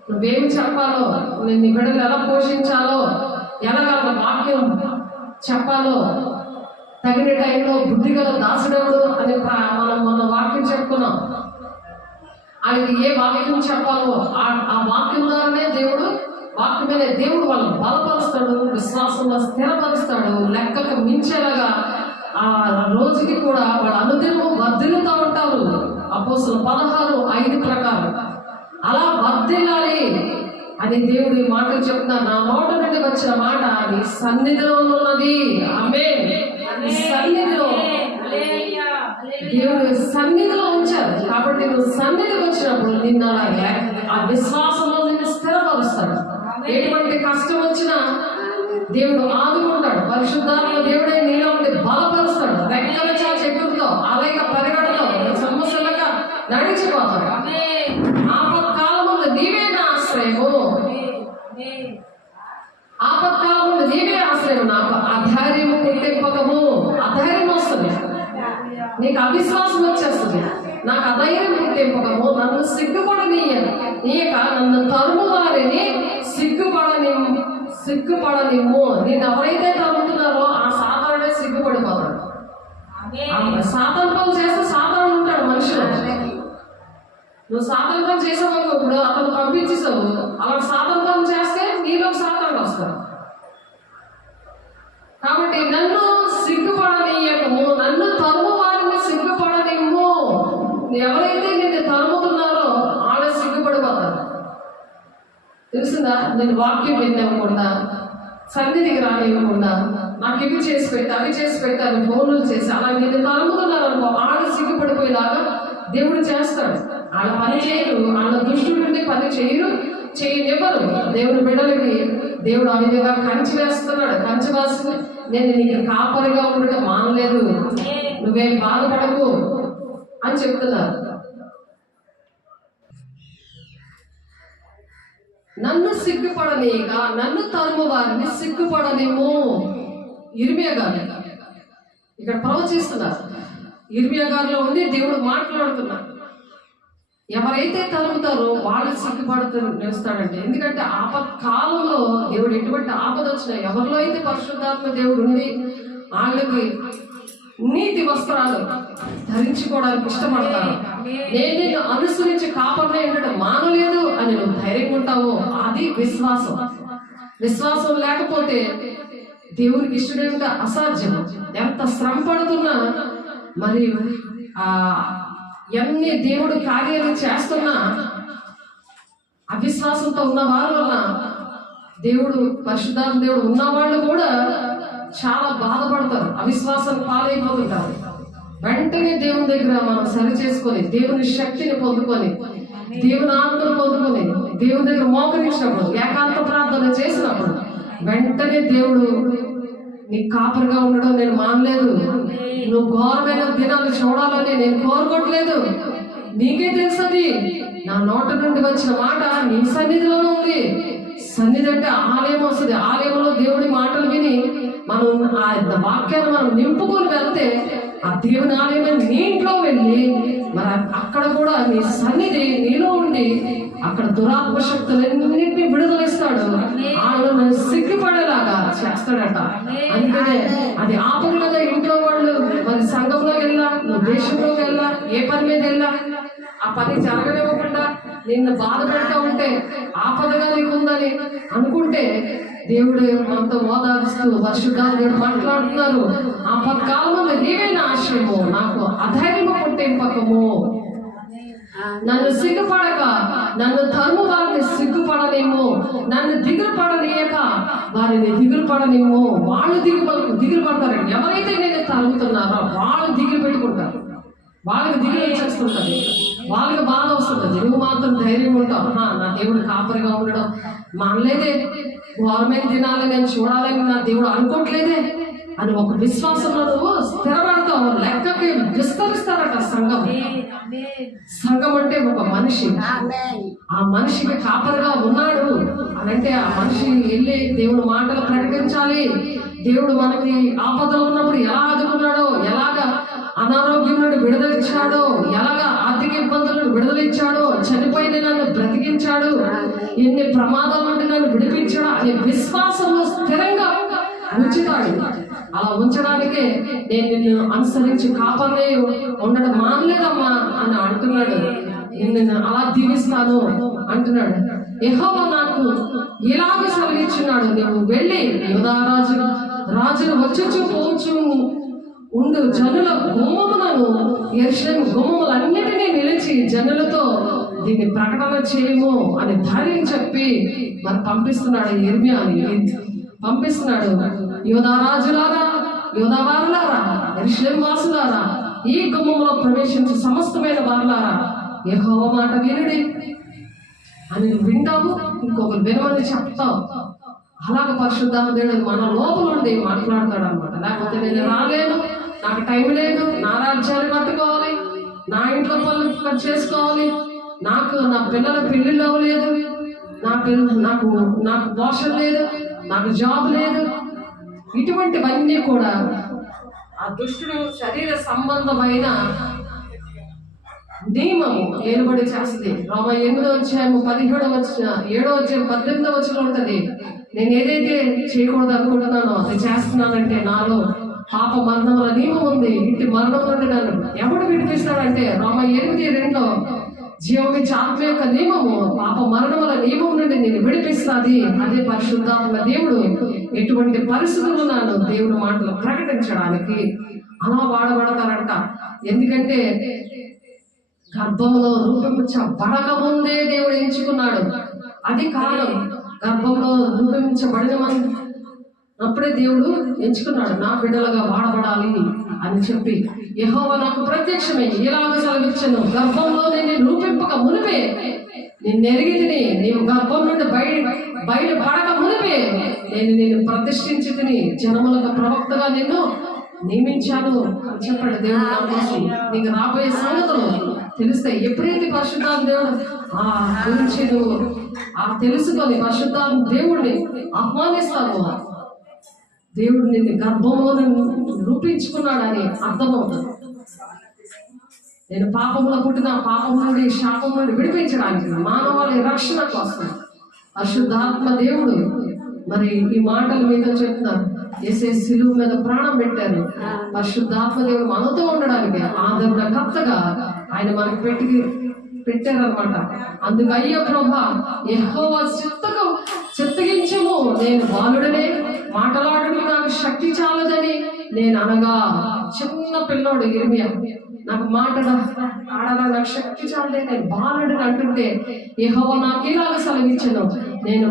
నువ్వేమి చెప్పాలో, నీ బిడ్డలు ఎలా పోషించాలో, ఎలాగ వాక్యం చెప్పాలో, తగిన టైంలో బుద్ధిగల దాసుడెవడు అని మనం మొన్న వాక్యం చెప్పుకున్నాం. ఆయనకి ఏ వాక్యం చెప్పాలో ఆ వాక్యం ద్వారానే వాక్యమే దేవుడు వాళ్ళని బలపరుస్తాడు, విశ్వాసంలో స్థిరపరుస్తాడు. లెక్కకు మించేలాగా ఆ రోజుకి కూడా వాళ్ళ అనుదినము వర్ధిల్లుతూ ఉంటారు. అపోస్తలుల 16:5 ప్రకారం అలా వర్ధిల్లాలి అని దేవుడి మాటలు చెప్తున్నారు. నా నోట నుండి వచ్చిన మాట నీ సన్నిధిలో ఉన్నది. ఆమేన్. సన్నిధిలో దేవుడు సన్నిధిలో ఉంచారు కాబట్టి నువ్వు సన్నిధికి వచ్చినప్పుడు నిన్న ఆ విశ్వాసంలో నిన్ను స్థిరపరుస్తాడు. ఎటువంటి కష్టం వచ్చినా దేవుడు ఆదుకుంటాడు. పరిశుద్ధాత్మ దేవుడే నీలో ఉండి బలపరుస్తాడు. రెక్కల చాచి ఎగురుతో అలాగ పరిగణలో సమస్యలుగా నడిచిపోతాడు. ఆపత్కాలముందు నీవే నా ఆశ్రయము, ఆపత్కాలముందు నీవే ఆశ్రయం. నాకు అధైర్యము పుట్టింపకము. అధైర్యం వస్తుంది, నీకు అవిశ్వాసం వచ్చేస్తుంది. నాకు అధైర్యం పుట్టింపకము, నన్ను సిగ్గుపడనీయక నన్ను తరుము వారిని సిగ్గుపడనిమ్ము. నేను ఎవరైతే తరుముతున్నారో ఆ సాతానుడే సిగ్గుపడిపోతాడు. సాతాను పనులు చేస్తే సాతాను ఉంటాడు మనుషులు. నువ్వు సాతాను పని చేసావు, ఇప్పుడు అతను పంపించేసావు, అలా సాతాను పనులు చేస్తే నీలో సాతాను వస్తాడు. కాబట్టి నన్ను సిగ్గుపడనీయకము, నన్ను తరుము వారిని సిగ్గుపడనిమ్ము. ఎవరైతే నిన్ను తరుముతున్నారో వాళ్ళే సిగ్గుపడిపోతారు. తెలిసిందా? నేను వాక్యం వినకుండా, సన్నిధికి రానివ్వకుండా, నాకు ఇవి చేసి పెట్టి అవి చేసి పెట్టాను, ఫోన్లు చేసి అలా నిన్ను తరుముతున్నారు అనుకో, వాళ్ళు సిగ్గుపడిపోయేలాగా దేవుడు చేస్తాడు. వాళ్ళ పని చేయరు, వాళ్ళ దృష్టి నుండి పని చేయనివ్వరు. దేవుని బిడ్డలకి దేవుడు ఆ విధంగా కంచి వేస్తున్నాడు. కంచి వేస్తుంది. నేను నీకు కాపరిగా ఉండటం మానలేదు, నువ్వేం బాధపడకు అని చెప్తున్నారు. నన్ను సిగ్గుపడనీయక నన్ను తరుము వారిని సిగ్గుపడనేమో. ఇర్మియా గారు ఇక్కడ ప్రవచిస్తున్నారు. ఇర్మియా గారిలో ఉండి దేవుడు మాట్లాడుతున్నారు. ఎవరైతే తరుముతారో వాళ్ళు సిగ్గుపడుతూ నిలుస్తాడంటే. ఎందుకంటే ఆపత్కాలంలో దేవుడు ఎటువంటి ఆపద వచ్చినా, ఎవరిలో అయితే పరిశుద్ధాత్మ దేవుడు ఉండి వాళ్ళకి నీతి వస్త్రాలు ధరించుకోవడానికి ఇష్టపడతారు. నేను నిన్ను అనుసరించి కాపాడే ఉండడం మానలేదు అని నువ్వు ధైర్యంగా ఉంటావో అది విశ్వాసం. విశ్వాసం లేకపోతే దేవునికి ఇష్టడేమిట అసాధ్యం. ఎంత శ్రమ పడుతున్నా మరి ఎన్ని దేవుడు కార్యాలు చేస్తున్నా అవిశ్వాసంతో ఉన్న వారి వల్ల దేవుడు పరిశుద్ధాత్మ దేవుడు ఉన్నవాళ్ళు కూడా చాలా బాధపడతారు, అవిశ్వాసానికి పాలైపోతుంటారు. వెంటనే దేవుని దగ్గర మనం సరి చేసుకొని దేవుని శక్తిని పొందుకొని దేవుని ఆత్మను పొందుకొని దేవుని దగ్గర మోకరించినప్పుడు ఏకాంత ప్రార్థన చేసినప్పుడు వెంటనే దేవుడు నీ కాపరిగా ఉండడం నేను మానలేదు, నువ్వు ఘోరమైన దినాలు చూడాలని నేను కోరుకోవట్లేదు, నీకే తెలుసది, నా నోట నుండి వచ్చిన మాట నీ సన్నిధిలోనే ఉంది. సన్నిధి అంటే ఆలయం వస్తుంది. ఆలయంలో దేవుడి మాటలు విని మనం ఆ వాక్యాన్ని మనం నింపుకొని వెళ్తే ఆ దేవుని ఆలయం నీ ఇంట్లో వెళ్ళి మరి అక్కడ కూడా నీ సన్నిధి నీలో ఉండి అక్కడ దురాత్మ శక్తులన్నింటినీ విడుదలిస్తాడు. వాళ్ళను సిగ్గుపడేలాగా చేస్తాడట. అందుకనే అది ఆపదలుగా ఇంట్లో వాళ్ళు మరి సంఘంలోకి వెళ్ళా, నువ్వు దేశంలోకి వెళ్ళా, ఏ పని మీద వెళ్ళా ఆ పని జరగనివ్వకుండా నిన్ను బాధ పెడతా ఉంటే ఆపదగా నీకుందని అనుకుంటే దేవుడు మనతో ఓదారుస్తూ పరిశుద్ధాత్మ మాట్లాడుతున్నారు. ఆపత్కాలంలో నీవైన ఆశ్రయము నాకు అధైర్యము పుట్టింపకము, నన్ను సిగ్గుపడక నన్ను తరుము వారిని సిగ్గుపడనేమో, నన్ను దిగులు పడనీయక వారిని దిగులు పడనేమో. వాళ్ళు దిగులు పడతారు. ఎవరైతే నేను తరుగుతున్నారో వాళ్ళు దిగులు పెట్టుకుంటారు, వాళ్ళకి దిగులు వచ్చేస్తుంటది, వాళ్ళకి బాధ వస్తుంటది. నువ్వు మాత్రం ధైర్యంగా ఉంటావు, నా దేవుడు కాపరిగా ఉండడం మానలేదే, గవర్నమెంట్ దినాలని నేను చూడాలని నా దేవుడు అనుకోవట్లేదే అని ఒక విశ్వాసంలో నువ్వు స్థిరపడతావు. లెక్కకి విస్తరిస్తారట సంఘం. సంఘం అంటే ఒక మనిషి, ఆ మనిషికి కాపరిగా ఉన్నాడు అని అంటే ఆ మనిషి వెళ్ళి దేవుడు మాటలు ప్రకటించాలి. దేవుడు మనకి ఆపదలో ఉన్నప్పుడు ఎలా ఆదుకున్నాడో, ఎలాగా అనారోగ్యం నుండి విడుదలిచ్చాడో, ఎలాగా ఆర్థిక ఇబ్బందుల నుండి విడుదలిచ్చాడో, చనిపోయిన నన్ను బ్రతికించాడు, ఎన్ని ప్రమాదాల నుండి నన్ను విడిపించాడు అనే విశ్వాసంలో స్థిరంగా ఉంచుతాడు. అలా ఉంచడానికే నేను నిన్ను అనుసరించి కాపాడే ఉండడం మానలేదమ్మా అని అంటున్నాడు. నిన్ను అలా దీవిస్తాను అంటున్నాడు. యెహోవా నాకు ఇలాగ సెలవిచ్చున్నాడు, నువ్వు వెళ్ళి యూదా రాజును వచ్చుచు పోచు ఉండు జనుల గుమ్మములను యెరూషలేము గుమ్మములన్నిటినీ నిలిచి జనులతో దీన్ని ప్రకటన చేయము అని ధైర్యం చెప్పి మరి పంపిస్తున్నాడు. యిర్మీయాని పంపిస్తున్నాడు. యూదా రాజులారా, యూదా వారులారా, యెరూషలేము వాసులారా, ఈ గుమ్మములో ప్రవేశించి సమస్తమైన వారులారా యెహోవా మాట వినుడి అని వింటావు, ఇంకొకరు వినమని చెప్తావు. అలాగ పరిశుద్ధాత్మ దేవుడు మన లోపల ఉండి మాట్లాడతాడు అనమాట. లేకపోతే నేను రాలేను, నాకు టైం లేదు, నా రాజ్యాన్ని కట్టుకోవాలి, నా ఇంట్లో పనులు చేసుకోవాలి, నాకు నా పిల్లల పెళ్లిళ్ళు అవ్వలేదు, నాకు పోషణ లేదు, నాకు జాబ్ లేదు, ఇటువంటివన్నీ కూడా ఆ దుష్టుడు శరీర సంబంధమైన నియమము ఏర్పడి చేస్తుంది. రోమ 8:17 ఉంటది. నేను ఏదైతే చేయకూడదు అనుకుంటున్నానో అది చేస్తున్నానంటే నాలో పాప మరణముల నియమం ఉంది, ఇంటి మరణం నుండి నన్ను ఎవడు విడిపిస్తాడంటే రోమ 8:2 జీవమిచ్చే ఆత్మ యొక్క నియమము పాప మరణముల నియమం నుండి నేను విడిపిస్తాది. అదే పరిశుద్ధాత్మ దేవుడు ఎటువంటి పరిస్థితులు నన్ను దేవుడు మాటలు ప్రకటించడానికి అలా వాడబడతారంట. ఎందుకంటే గర్భంలో రూపించబడక ముందే దేవుడు ఎంచుకున్నాడు. అది కారణం. గర్భంలో రూపించబడిన అప్పుడే దేవుడు ఎంచుకున్నాడు, నా బిడ్డలుగా వాడబడాలి అని చెప్పి. యెహోవా నాకు ప్రత్యక్షమై ఇలాగ సెలవిచ్చెను, గర్భంలో నేను రూపింపక మునిపే నిన్ను ఎరిగితిని, నీవు గర్భం నుండి బయట పడక మునిపే నేను నిన్ను ప్రతిష్ఠించి తిని జనములకు ప్రవక్తగా నిన్ను నియమించాను అని చెప్పాడు దేవుడు. నా కోసం నీకు రాబోయే సంగతులు తెలుస్తాయి. ఎప్పుడైతే పరిశుద్ధాత్మ దేవుడు ఆ గురించి నువ్వు తెలుసుకొని పరిశుద్ధాత్మ దేవుడిని ఆహ్వానిస్తావు, దేవుడు నిన్ను గర్భంలో రూపించుకున్నాడని అర్థమవుతుంది. నేను పాపంలో పుట్టిన పాపం నుండి శాపం నుండి విడిపించడానికి మానవాళి రక్షణ కోసం పరిశుద్ధాత్మ దేవుడు మరి ఈ మాటలు మీతో చెప్తున్నాను. యేసే సిలువ మీద ప్రాణం పెట్టారు. పరిశుద్ధాత్మ దేవుడు మనతో ఉండడానికి ఆదరణకర్తగా ఆయన మనకి పెట్టారనమాట. అందుకు అయ్యో ప్రభా, యెహోవా చిత్తగించము, నేను బాలుడనే, మాటలాడడానికి నాకు శక్తి చాలదని నేను అనగా, చిన్న పిల్లోడు ఇర్మియా, నాకు ఆడగా నాకు శక్తి చాలదే, నేను బాలుడని అంటుంటే యెహోవా నాకు ఇలాగ సెలవిచ్చాను, నేను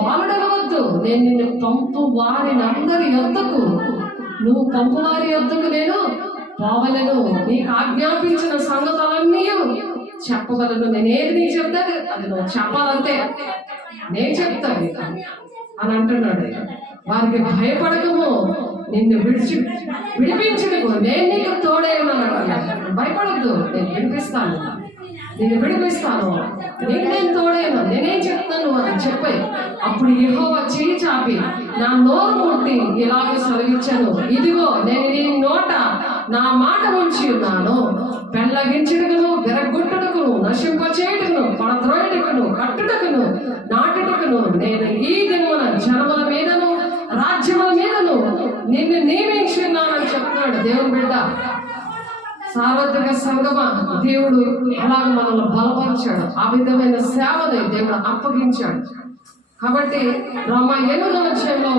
బాలుడనవద్దు, నేను నిన్ను పంపు వారిని అందరి యొద్దకు, నువ్వు పంపు వారి యొద్దకు నేను పోవలను, నీకు ఆజ్ఞాపించిన సంగతులన్నీ చెప్పగలను. నేనేది నీకు చెప్తాను అది నువ్వు చెప్పాలంటే నేను చెప్తాను అని అంటున్నాడు. వారికి భయపడకము, నిన్ను విడిపించడము, నేను నీకు తోడే ఉన్నాను. భయపడద్దు, నేను విడిపిస్తాను, నేను నీకు నేను తోడేను, నేనేం చెప్తాను అని చెప్పాయి. అప్పుడు యెహోవా చేయి చాపి నా నోరు ముట్టి ఇలాగ సెలవిచ్చాను, ఇదిగో నేను నీ నోట నా మాట ఉంచి ఉన్నాను, పెళ్ళగించుటకును, విరగొట్టుటకును, నశింపచేయుటకును, పడద్రోయుటకును, కట్టుటకును, నాటుటకును నేను ఈ దినమున జనముల మీదను రాజ్యముల మీదను నిన్ను నియమించి ఉన్నానని చెప్తున్నాడు దేవుని బిడ్డ. సార్వత్రిక సంగమ దేవుడు అలాగ మనల్ని బలపరిచాడు. ఆ విధమైన సేవని దేవుడు అప్పగించాడు. కాబట్టి రోమా 8వ అధ్యాయంలో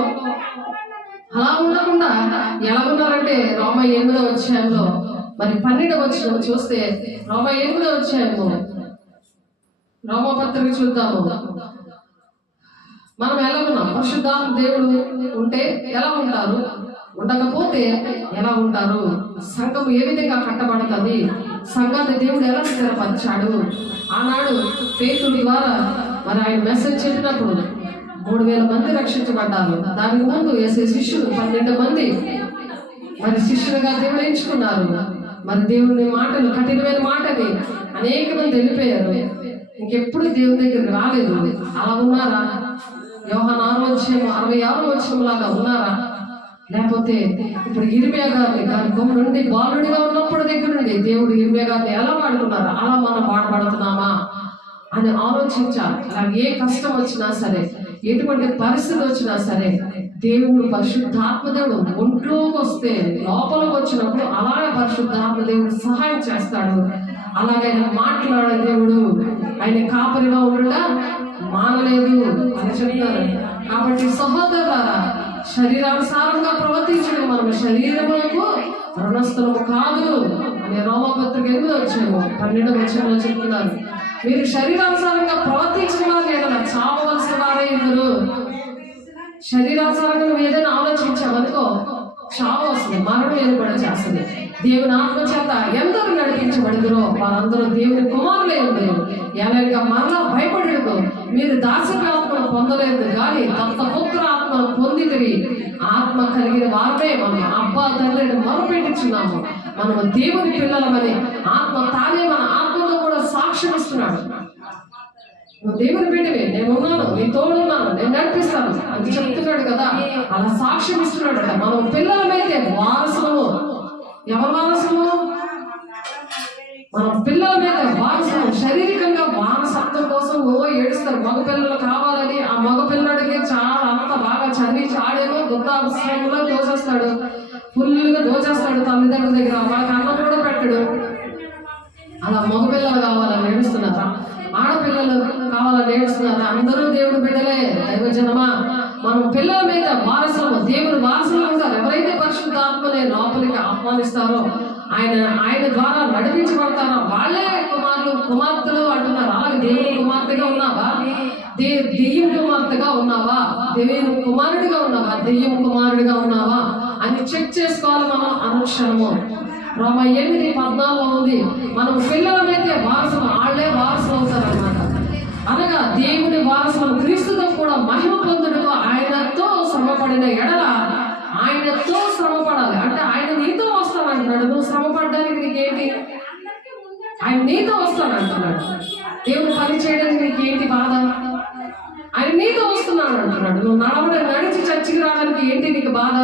అలా ఉండకుండా ఎలా ఉన్నారంటే, రోమా 8వ అధ్యాయంలో మరి 12వ వచనం చూస్తే, రోమా 8వ అధ్యాయము రోమపత్రిక చూద్దాము. మనం ఎలా ఉన్నాం? పరిశుద్ధాత్మ దేవుడు ఉంటే ఎలా ఉంటారు, ఉండకపోతే ఎలా ఉంటారు, సంఘం ఏ విధంగా కట్టబడుతుంది, సంఘాన్ని దేవుడు ఎలా స్థిరపరిచాడు. ఆనాడు పేతురు ద్వారా మరి ఆయన మెసేజ్ చెప్పినప్పుడు 3000 మంది రక్షించబడ్డారు. దానికి ముందు యేసే శిష్యులు 12 మంది మరి శిష్యులుగా దేవుడు ఎంచుకున్నారు. మరి దేవుని మాటలు, కఠినమైన మాటని అనేక మంది వెళ్ళిపోయారు, ఇంకెప్పుడు దేవుని దగ్గరికి రాలేదు. అలా ఉన్నారా? యోహాను 66వ వచనం లాగా ఉన్నారా? లేకపోతే ఇప్పుడు ఇర్మియా గారిని గర్భం నుండి బాలుడిగా ఉన్నప్పుడు దగ్గర నుండి దేవుడు ఇర్మియా గారిని ఎలా వాడుకున్నారా, అలా మనం వాడబడుతున్నామా అని ఆలోచించాలి. అలాగే ఏ కష్టం వచ్చినా సరే, ఎటువంటి పరిస్థితి వచ్చినా సరే, దేవుడు పరిశుద్ధాత్మ దేవుడు ఒంట్లోకి వస్తే, లోపలికి వచ్చినప్పుడు అలాగే పరిశుద్ధాత్మ దేవుడు సహాయం చేస్తాడు. అలాగే ఆయన మాట్లాడే దేవుడు, ఆయన కాపరిగా ఉండగా మానలేదు అని చెప్తారు. కాబట్టి సహోదరులారా, శరీరానుసారంగా ప్రవర్తించడం మనం శరీరములకు రుణస్థలము కాదు అని రోమపత్రిక 8వ అధ్యాయము 12వ వచనంలో చెప్తున్నారు. మీరు శరీరానుసారంగా ప్రవర్తించిన వారు లేదా చావవలసిన వారే ఇద్దరు. శరీరానుసారంగా నువ్వు ఏదైనా ఆలోచించావనుకో, చావు వస్తుంది, మరణం ఏర్పడి చేస్తుంది. దేవుని ఆత్మ చేత ఎందరూ నడిపించబడుదురో వారందరూ దేవుని కుమారులే ఉండరు. ఎలాగా మరలా భయపడదు, మీరు దాసత్వాత్మను పొందలేదు కానీ దత్తపుత్ర ఆత్మను పొందితిరి. ఆత్మ కలిగిన వారమే మనం అబ్బా తండ్రిని మొరపెట్టుచున్నాము, మనము దేవుని పిల్లలమని ఆత్మ తానే మన ఆత్మతో కూడా సాక్ష్యం ఇస్తున్నాడు. నువ్వు దేవుని బిడ్డవే, నేను ఉన్నాను, నీ తోడున్నాను, నేను నడిపిస్తాను అని చెప్తున్నాడు కదా. అలా సాక్ష్యం ఇస్తున్నాడట. మనం పిల్లలమైతే వారసులము. ఎవరి వారసులు? మనం పిల్లల మీద వారసులు. శారీరకంగా వారసత్వం కోసం ఏడుస్తారు. మగపిల్లలు కావాలని ఆ మగపిల్లడికి చాలా అంత బాగా చదివించి ఆడేమో వృద్ధాశ్రమంలో దోచేస్తాడు, ఫుల్గా దోచేస్తాడు తల్లిదండ్రుల దగ్గర, వాళ్ళకి అన్నం కూడా పెట్టడు. అలా మగపిల్లలు కావాలని ఏడుస్తున్నారా? ఆడపిల్లలు కావాలని ఏడుస్తున్నారా? అందరూ దేవుడు బిడ్డలే. దైవ జనమా, మనం పిల్లల మీద వారసులము, దేవుని వారసులు ఉంటారు. ఎవరైతే పరిశుద్ధాత్మని లోపలికి ఆహ్వానిస్తారో, ఆయన ద్వారా నడిపించబడతారో వాళ్ళే కుమారులు కుమార్తెలు అంటున్నారు. అలాగే దేవుని కుమార్తెగా ఉన్నావా? దెయ్యం కుమార్తెగా ఉన్నావా? దేవుని కుమారుడిగా ఉన్నావా? దెయ్యం కుమారుడిగా ఉన్నావా అని చెక్ చేసుకోవాలి మనం అనుక్షణము. రోమా 8:14 ఉంది, మనం పిల్లలమైతే వారసులు, వాళ్ళే వారసులు అవుతారు అన్నమాట. అనగా దేవుని వారసులను క్రీస్తుతో కూడా మహిమ పొందుడు. ఆయనతో శ్రమపడిన ఎడల ఆయనతో శ్రమపడాలి. అంటే ఆయన నీతో వస్తానంటున్నాడు. నువ్వు శ్రమపడడానికి నీకేంటి? ఆయన నీతో వస్తానంటున్నాడు. దేవుడు పని చేయడానికి నీకేంటి బాధ? ఆయన నీతో వస్తున్నాను అంటున్నాడు. నువ్వు నడిచి చర్చికి రావడానికి ఏంటి నీకు బాధ?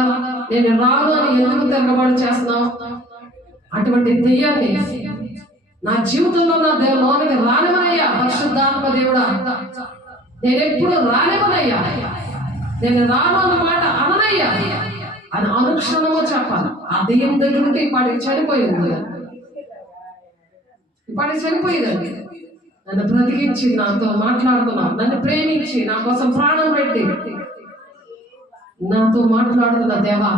నేను రాను అని ఎందుకు తిరగబడి చేస్తున్నావు? అటువంటి దెయ్యాన్ని నా జీవితంలో నా లోనికి రానివనయ్యా. పరిశుద్ధాత్మ దేవుడా, నేను ఎప్పుడు రానివనయ్యా. నేను రాను అన్న మాట అననయ్యా అని అనుక్షణమో చెప్పాలి. ఆ దెయ్యం దగ్గర ఉంటే ఇప్పటికి చనిపోయింది, ఇప్పటికి చనిపోయేదండి. నన్ను బ్రతికించి నాతో మాట్లాడుతున్నావు, నన్ను ప్రేమించి నా కోసం ప్రాణం పెట్టి నాతో మాట్లాడుతున్నా దేవా.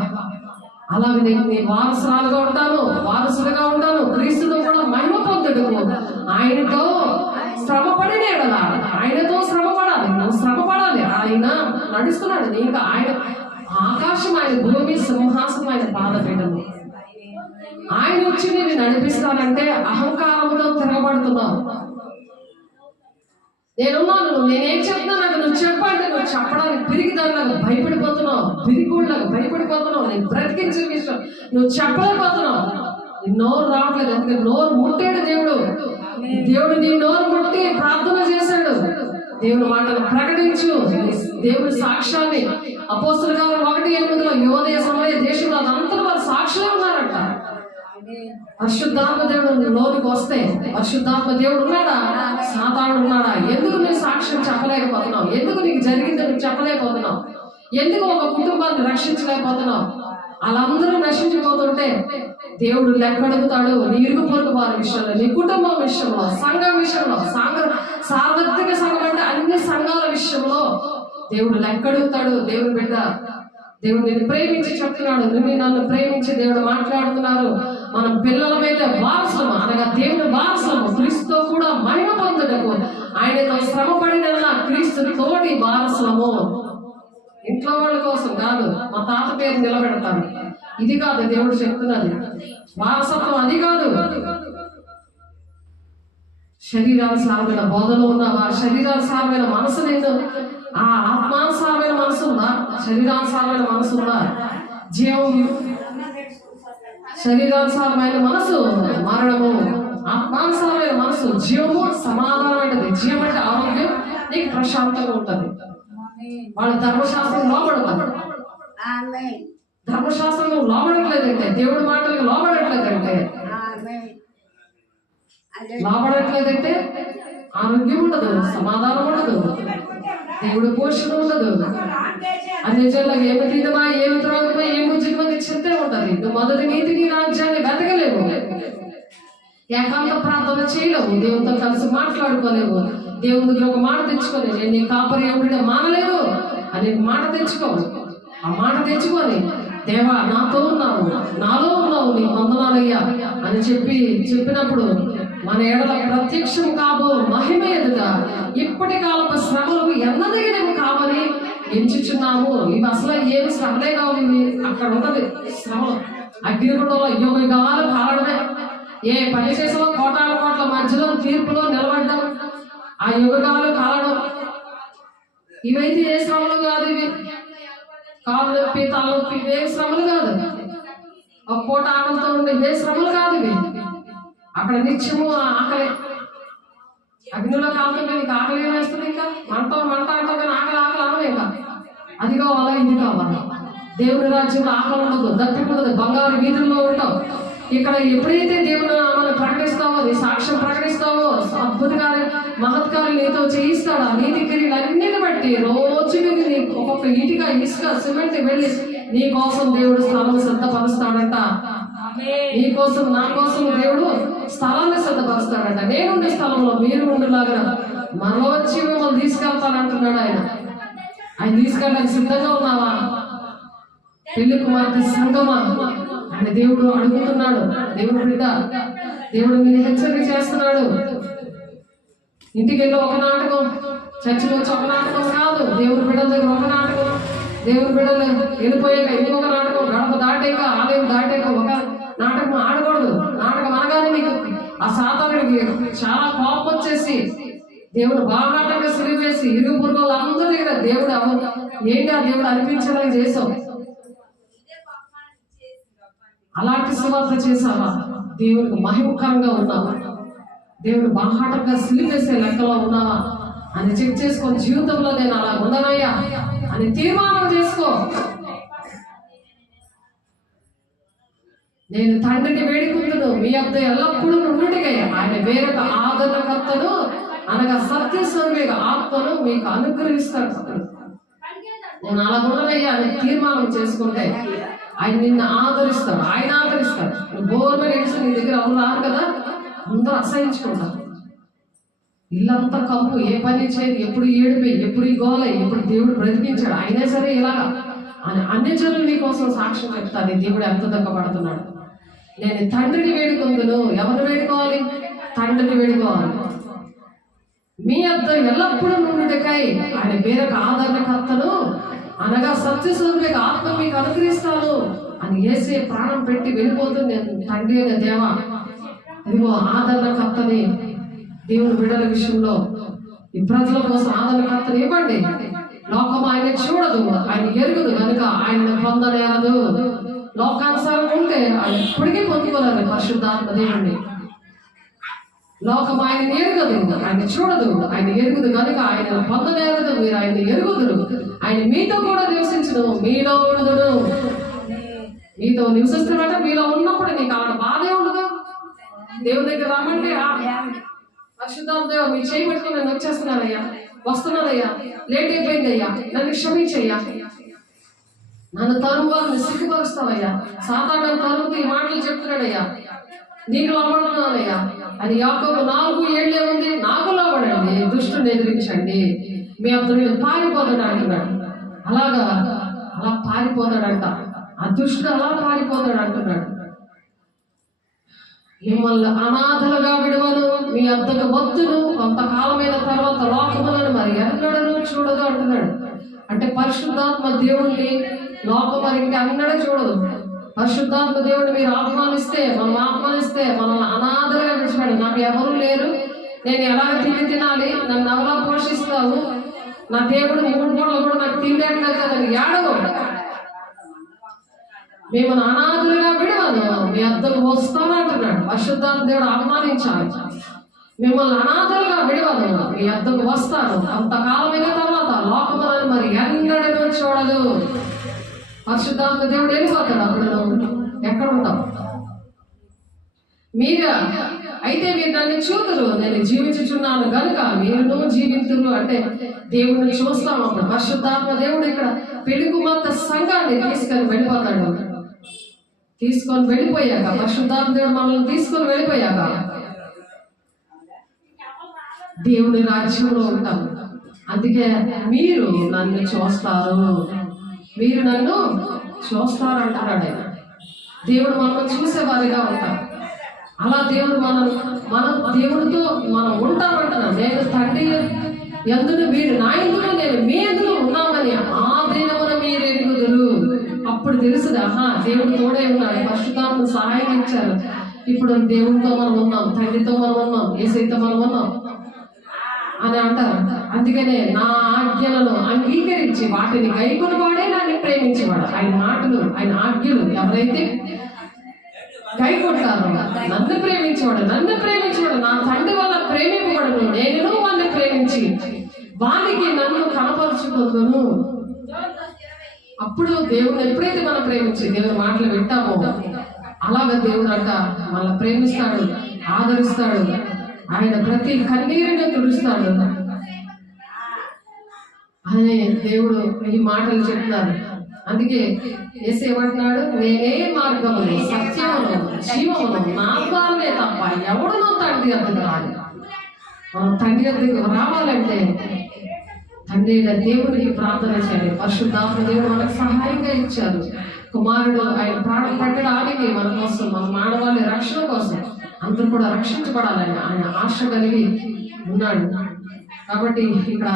అలాగే నేను నీ వారసురాలుగా ఉంటాను, వారసులుగా ఉంటాను. క్రీస్తుతో కూడా మహిమ పొందుడు. ఆయనతో శ్రమ పడినే కదా, ఆయనతో శ్రమ పడాలి, నువ్వు శ్రమ పడాలి. ఆయన నడుస్తున్నాడు నీకు. ఆయన ఆకాశం ఆయన భూమి, సింహాసనం ఆయన పాదపీఠము. ఆయన వచ్చి నేను నడిపిస్తానంటే అహంకారంతో తిరగబడుతున్నావు. నేనున్నాను, నేనేం చెప్తున్నా నాకు నువ్వు చెప్పండి. నువ్వు చెప్పడానికి పిరిగిదానిలాగా భయపడిపోతున్నావు, పిరికోళ్ళలాగా భయపడిపోతున్నావు. నేను బ్రతికించిన విషయం నువ్వు చెప్పలేకపోతున్నావు. నీ నోరు రావట్లేదు. ఎందుకంటే నోరు ముట్టాడు దేవుడు. దేవుడు నీ నోరు ముట్టి ప్రార్థన చేశాడు. దేవుని మాటలు ప్రకటించు, దేవుడి సాక్ష్యాన్ని. అపోస్తుల కాలం 1:8 యోదయ సమయ దేశంలో అదంతా వారు సాక్షులే ఉన్నారంట. పరిశుద్ధాత్మ దేవుడు లోనికి వస్తే, పరిశుద్ధాత్మ దేవుడు ఉన్నాడా, సాతానుడు ఉన్నాడా? ఎందుకు నువ్వు సాక్ష్యం చెప్పలేకపోతున్నావు? ఎందుకు నీకు జరిగింది నువ్వు చెప్పలేకపోతున్నావు? ఎందుకు ఒక కుటుంబాన్ని రక్షించలేకపోతున్నావు? వాళ్ళందరూ నశించిపోతుంటే దేవుడు లెక్కడుగుతాడు. నీ ఇరుగు పొరుగు వారి విషయంలో, నీ కుటుంబం విషయంలో, సంఘం విషయంలో, సార్వత్రిక సంఘం అంటే అన్ని సంఘాల విషయంలో దేవుడు లెక్కడుగుతాడు. దేవుడు బిడ్డ, దేవుడు నిన్ను ప్రేమించి చెప్తున్నాడు, నువ్వు నన్ను ప్రేమించి దేవుడు మాట్లాడుతున్నారు. మనం పిల్లలమైతే వారసులము, అనగా దేవుని వారసులము, క్రీస్తుతో కూడా మహిమ పొందుటకు ఆయనతో శ్రమ పడిన క్రీస్తు తోటి వారసులము. ఇంట్లో వాళ్ళ కోసం కాదు, మా తాత పేరు నిలబెడతాను, ఇది కాదు దేవుడు చెప్తున్నది. వారసత్వం అది కాదు. శరీరానుసారమైన బోధలో ఉన్నావా? శరీరానుసారమైన మనసు లేదు. ఆ ఆత్మానుసారమైన మనసు ఉందా? శరీరానుసారమైన మనసు ఉందా? జీవం. శరీరానుసారమైన మనసు మరణము, ఆత్మానుసారమైన మనసు జీవము, సమాధానమైనది. జీవం అంటే ఆరోగ్యం, నీకు ప్రశాంతంగా ఉంటుంది. వాళ్ళు ధర్మశాస్త్రం లోబడతారు. ధర్మశాస్త్రం లోబడట్లేదంటే, దేవుడి మాటలకు లోబడట్లేదంటే, లోబడట్లేదంటే ఆరోగ్యం ఉండదు, సమాధానం ఉండదు, దేవుడు పోషణ ఉండదు. అన్ని జన్లకు ఏమి తినమా, ఏమి త్రాగుమా, ఏమి ఉద్యోగమని చింతే ఉంటది. నువ్వు మొదటి నీతిని రాజ్యాన్ని వెతకలేవు, ఏకాంత ప్రార్థన చేయలేవు, దేవునితో కలిసి మాట్లాడుకోలేవు. దేవుని దగ్గర ఒక మాట తెచ్చుకొని, నేను నీ కాపరి ఏమిటో మానలేదు అని మాట తెచ్చుకో. ఆ మాట తెచ్చుకొని, దేవా నాతో ఉన్నావు, నాలో ఉన్నావు, నీ వందనాలయ్యా అని చెప్పినప్పుడు మన ఎడల ప్రత్యక్షం కాబో మహిమ ఎదుట ఇప్పటి కాలపు శ్రమలు ఎన్నదగినవి కావని ఎంచుచున్నాము. ఇవి అసలు ఏమి శ్రమలే కావు. ఇవి అక్కడ ఉంటది శ్రమలు. అగ్నిగుండంలో యుగాలు కాలడమే. ఏ పని చేసామో కోటాల కోట్ల మధ్యలో తీర్పులో నిలబడ్డం, ఆ యుగాలు కాలడం. ఇవైతే ఏ శ్రమలు కాదు. ఇవి కాలు నొప్పి, తలనొప్పి, ఇవే శ్రమలు కాదు. ఒక పూట ఆకలితో ఉండే ఇవే శ్రమలు కాదు. ఇవి అక్కడ నిత్యము ఆకలి. అగ్నిలో కాకుండా నీకు ఆకలి ఏమేస్తుంది? ఇంకా మంట అంటావు కానీ ఆకలి అనవు. ఇంకా అది కావాలా, ఇది కావాలా? దేవుని రాజ్యంలో ఆకలి ఉండదు, దప్పికుండదు, బంగారు వీధుల్లో ఉంటావు. ఇక్కడ ఎప్పుడైతే దేవుని నామాన్ని ప్రకటిస్తావో, నీ సాక్ష్యం ప్రకటిస్తావో, అద్భుతకార్య మహత్కార్యం నీతో చేయిస్తాడు. ఆ నీతి క్రియలన్నిటిని బట్టి రోజుకి నీ ఒక్కొక్క ఇటుక, ఇసుక, సిమెంట్ వెళ్ళి నీ కోసం దేవుడు స్థలం సిద్ధపరుస్తాడంట. నీ కోసం, నా కోసం దేవుడు స్థలాన్ని సిద్ధపరుస్తాడంట. నేనుండే స్థలంలో మీరు ఉండేలాగా మనలో వచ్చి మిమ్మల్ని తీసుకెళ్తానంటున్నాడు ఆయన. ఆయన తీసుకెళ్ళడానికి సిద్ధంగా ఉన్నావా? పెళ్లి కుమార్తె సంగమా అని దేవుడు అడుగుతున్నాడు. దేవుడు బిడ్డ, దేవుడు నేను హెచ్చరిక చేస్తున్నాడు. ఇంటికి వెళ్ళి ఒక నాటకం, చర్చికి వచ్చి ఒక నాటకం కాదు. దేవుడి బిడ్డల దగ్గర ఒక నాటకం, దేవుడి బిడ్డలు వెళ్ళిపోయాక ఇంకొక నాటకం, గడప దాటాక, ఆలయం దాటాక ఒక నాటకం ఆడకూడదు. నాటకం అనగానే నీకు ఆ సాతానుడికి చాలా కోపం వచ్చేసి దేవుడు బాగాటంగా సిరివేసి ఇరుగు పురుగు అందరి దగ్గర దేవుడు ఏంటి ఆ దేవుడు అనిపించేలా చేసావు. అలాంటి సువార్త చేసావా? దేవుడికి మహిమకరంగా ఉన్నావా? దేవుడు బాహాటంగా సిలిపేసే లెక్కలో ఉన్నావా అని చెక్ చేసుకొని, జీవితంలో నేను అలా ఉండనయ్యా అని తీర్మానం చేసుకో. నేను తండ్రిని వేడుకుంటును, మీ వద్ద ఎల్లప్పుడూ నుండిగా ఆయన వేరొక ఆదరణకర్తను అనగా సత్యస్వరూపిగా ఆత్మను మీకు అనుగ్రహిస్తాడు. నేను అలా ఉండనయ్యా అని తీర్మానం చేసుకుంటే ఆయన నిన్ను ఆదరిస్తాడు. ఆయన ఆదరిస్తాడు. గవర్నమెంట్ ఏడ్స్ నీ దగ్గర ఎవరు రారు కదా, అందరూ అసహించుకుంటారు. ఇల్లంతా కంపు, ఏ పని చేయదు, ఎప్పుడు ఏడిపోయి, ఎప్పుడు ఈ గోల, ఎప్పుడు దేవుడు బ్రతికించాడు. అయినా సరే ఇలాగా అని అన్ని జనులు నీ కోసం సాక్ష్యం చెప్తాను, దేవుడు ఎంత దక్కబడుతున్నాడు. నేను తండ్రిని వేడుకుందును. ఎవరు వేడుకోవాలి? తండ్రిని వేడుకోవాలి. మీ అద్ద ఎల్లప్పుడూ నుండుటకై ఆయన వేరొక ఆదరణకర్తను అనగా సత్యస్వరూప ఆత్మ మీకు అనుగ్రహిస్తాను అని యేసే ప్రాణం పెట్టి వెళ్ళిపోతుంది. నేను తండ్రి అయిన దేవా, ఇదిగో ఆదరణకర్తని దేవుని బిడ్డల విషయంలో ఈ ప్రజల కోసం ఆదరణకర్తని ఇవ్వండి. లోకం ఆయన చూడదు, ఆయన ఎరుగుదు కనుక ఆయన పొందలేదు. లోకానుసారం ఉంటే ఆయన ఇప్పటికీ పొందుకోలేదు పరిశుద్ధాత్మ దేవుణ్ణి. లోకం ఆయన ఎరుగదు, ఆయన చూడదు, ఆయన ఎరుగుదు కనుక ఆయన పొందలేదు. మీరు ఆయన ఎరుగుదురు. ఆయన మీతో కూడా నివసించదు, మీలో ఉండదుడు. మీతో నివసిస్తున్నాడు. మీలో ఉన్నప్పుడు నీకు ఆవిడ బాధే ఉండదు. దేవుని దగ్గర రమ్మంటే పరిశుద్ధాత్మ దేవ మీరు చేయబట్టుకుని నేను వచ్చేస్తున్నానయ్యా, వస్తున్నానయ్యా, లేట్ అయిపోయిందయ్యా, నన్ను క్షమించయ్యా, నన్ను తరువాన్ని సిగ్గుపరుస్తావయ్యా, సాధారణ తరువుతూ ఈ మాటలు చెప్తున్నాడయ్యా, నీకు లోబడుతున్నానయ్యా అని యాకోబు 4:7 ఉంది. నాకు లోబడండి, దుష్టుని ఎదిరించండి, మీ అతను పారిపోతాడు అంటున్నాడు. అలా పారిపోతాడంట. ఆ దుష్టుడు అలా పారిపోతాడు అంటున్నాడు. మిమ్మల్ని అనాథలుగా విడువను, మీ అద్దకు వద్దును, కొంతకాలమైన తర్వాత లోకములను మరి ఎన్నడను చూడదు అంటున్నాడు. అంటే పరిశుద్ధాత్మ దేవుడిని లోకం మరి అన్నడే చూడదు. పరిశుద్ధాత్మ దేవుడిని మీరు ఆహ్వానిస్తే, మనం ఆహ్వానిస్తే మనల్ని అనాథలుగా విడిచిపెడు. నాకు ఎవరు లేరు, నేను ఎలా తినాలి, నన్ను ఎవలా పోషిస్తావు, నా దేవుడు 3 పూటలు కూడా నాకు తిండి ఏడవు. మేము అనాథలుగా విడవను, మీ అద్దకు వస్తాను అంటున్నాడు. పరిశుద్ధాత్మ దేవుడు ఆహ్వానించాలి. మిమ్మల్ని అనాథలుగా విడవను, మీ అద్దకు వస్తాను, అంతకాలమైన తర్వాత లోకములను మరి ఎన్నడూ చూడదు. పరిశుద్ధాత్మ దేవుడు వెళ్ళిపోతాడు. అప్పుడు ఎక్కడ ఉంటాం? అయితే మీరు నన్ను చూతురు, నేను జీవించుచున్నాను కనుక మీరును జీవితురు అంటే దేవుడిని చూస్తాం. అప్పుడు పరిశుద్ధాత్మ దేవుడు ఇక్కడ పెళ్లి కుమార్తె సంఘాన్ని తీసుకొని వెళ్ళిపోయాక పరిశుద్ధాత్మ దేవుడు మనల్ని తీసుకొని వెళ్ళిపోయాక దేవుని రాజ్యంలో ఉంటాం. అందుకే మీరు నన్ను చూస్తారు, మీరు నన్ను చూస్తారంటున్నాడు ఆయన. దేవుడు మనల్ని చూసేవారిగా ఉంటాం. అలా దేవుడు మన దేవుడితో మనం ఉంటామంటున్నాం. నేను తండ్రి ఎందుకు వీడు నా ఎందుకు నేను మీ ఎందుకు ఉన్నామని ఆ దినమున మీరు ఎరుగుదురు. అప్పుడు తెలుసుది, ఆహా దేవుడు తోడే ఉన్నాడు, పరిశుద్ధాత్మ సహాయం ఇచ్చారు. ఇప్పుడు దేవుడితో మనం ఉన్నాం, తండ్రితో మనం ఉన్నాం, యేసయ్యతో మనం ఉన్నాం అని అంటారు. అందుకనే నా ఆజ్ఞలను అంగీకరించి వాటిని గైకొనవాడే నన్ను ప్రేమించేవాడు. ఆయన మాటలు, ఆయన ఆజ్ఞలు ఎవరైతే గైకొంటారో నన్ను ప్రేమించేవాడు నా తండ్రి వల్ల ప్రేమింపబడను, నేను వాడిని ప్రేమించి వానికి నన్ను కనపరుచుకుందును. అప్పుడు దేవుడు ఎప్పుడైతే మనం ప్రేమించి దేవుని మాటలు వింటామో అలాగా దేవుడు అంట మనల్ని ప్రేమిస్తాడు, ఆదరిస్తాడు. ఆయన ప్రతి కన్నీరుని తుడుస్తాడు అని దేవుడు ఈ మాటలు చెప్తున్నారు. అందుకే యేసు ఏమంటున్నాడు, నేనే మార్గమును సత్యమును జీవమును, నా ద్వారానే తప్ప ఎవడునో తండ్రి వద్దకు రాడు. మనం తండ్రి వద్దకు రావాలంటే తండ్రి దేవుడికి ప్రార్థన చేయాలి. పరిశుద్ధాత్మ దేవుడు మనకు సహాయంగా ఇచ్చారు. కుమారుడు ఆయన ప్రాణం పెట్టడానికి మన కోసం, మన మానవాళి రక్షణ కోసం అందరూ కూడా రక్షించబడాలని ఆయన ఆశ కలిగి ఉన్నాడు. కాబట్టి ఇక్కడ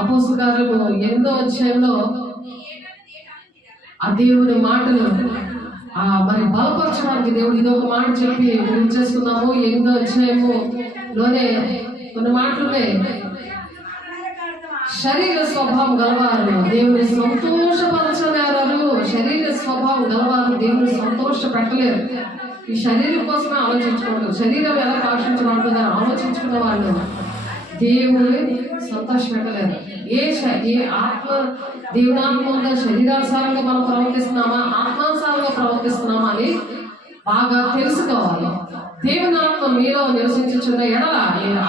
అపోస్తలుల కార్యము 8వ అధ్యాయంలో ఆ దేవుని మాటలు మరి బలపరచడానికి దేవుడు ఇదొక మాట చెప్పి గురించేసుకున్నాము. 8వ అధ్యాయములోనే కొన్ని మాటలునే శరీర స్వభావం గలవారు దేవుని సంతోషపరచలేరు. శరీర స్వభావం గలవారు దేవుని సంతోష పెట్టలేరు. ఈ శరీరం కోసమే ఆలోచించుకోవడం, శరీరం ఎలా ఆలోచించబడుతుందో ఆలోచించుకున్న వాళ్ళు దేవుని సంతోష పెట్టలేరు. ఏ ఆత్మ దేవునాత్మ ఉందా, శరీరానుసారంగా మనం ప్రవర్తిస్తున్నామా, ఆత్మానుసారంగా ప్రవర్తిస్తున్నామా అని బాగా తెలుసుకోవాలి. దేవునాత్మ మీలో నివసించుచున్న ఎడల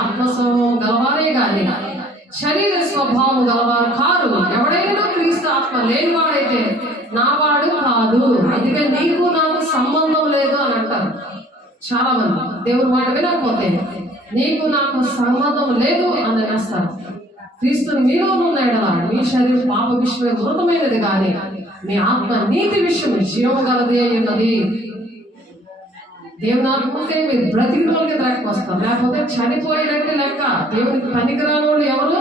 ఆత్మస్వభావం గలవారే కానీ శరీర స్వభావం గలవారు కారు. ఎవడైనా క్రీస్తు ఆత్మ లేనివాడైతే నా వాడు కాదు. అందుకే నీకు నాకు సంబంధం లేదు అని అంటారు చాలా మంది. దేవుని మాట వినకపోతే నీకు నాకు సంబంధం లేదు అని అనేస్తారు. క్రీస్తు మీలో ఉన్న ఎడల మీ శరీరం పాప విషయమే మృతమైనది కానీ మీ ఆత్మ నీతి విషయం జీవం గలది అయి ఉన్నది. దేవుని ఆత్మకే మీరు బ్రతికి వాళ్ళకి దానికి వస్తారు, లేకపోతే చనిపోయినట్టు లెక్క. దేవునికి పనికిరాని వాళ్ళు ఎవరు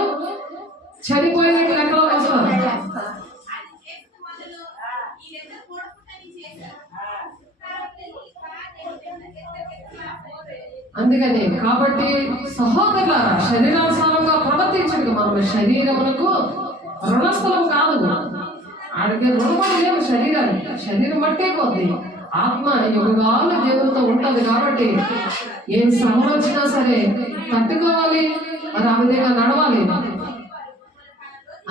చనిపోయినట్టు లెక్కలో వస్తారు. అందుకని కాబట్టి సహోదరులారా, శరీరానుసారంగా ప్రవర్తించదు. మనం శరీరములకు రుణస్థలం కాదు, ఆడికి రుణపడి లేవు శరీరానికి. శరీరం బట్టే పోద్ది, ఆత్మ యుగాలు దేవునితో ఉంటది. కాబట్టి ఏం శ్రమలు వచ్చినా సరే తట్టుకోవాలి, మరి ఆ విధంగా నడవాలి.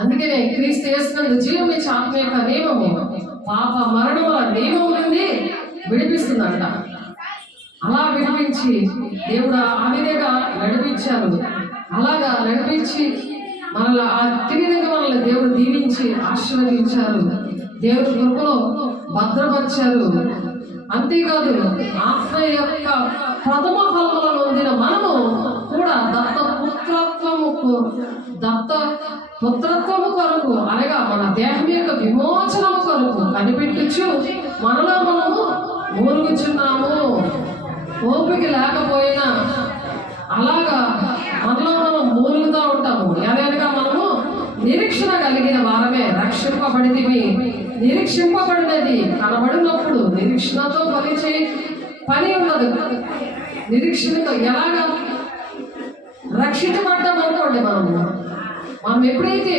అందుకనే క్రీస్తు యేసునందు జీవం ఇచ్చే ఆత్మ యొక్క నియమము పాప మరణముల నియమం నుండి విడిపిస్తుందంట. అలా విడిపించి దేవుడు ఆ విధంగా నడిపించారు. అలాగా నడిపించి మనల్ని ఆ తిరిగిగా మనల్ని దేవుడు దీవించి ఆశీర్వదించారు, దేవుడి కృపలో భద్రపరిచారు. అంతేకాదు ఆత్మ యొక్క ప్రథమ ఫలములను పొందిన మనము కూడా దత్త పుత్రత్వము కొరకు అనగా మన దేహం యొక్క విమోచనము కొరకు కనిపెట్టుచు మనలో మనము మూలుగుచున్నాము. ఓపిక లేకపోయినా అలాగా మనలో మనం మూలుగుతూ ఉంటాము. ఎలాగగా మనము నిరీక్షణ కలిగిన వారమే రక్షింపబడినవి. నిరీక్షింపబడినది కనబడినప్పుడు నిరీక్షణతో పని ఉండదు. నిరీక్షణతో ఎలాగా రక్షించబడ్డాం అనుకోండి, మనం ఎప్పుడైతే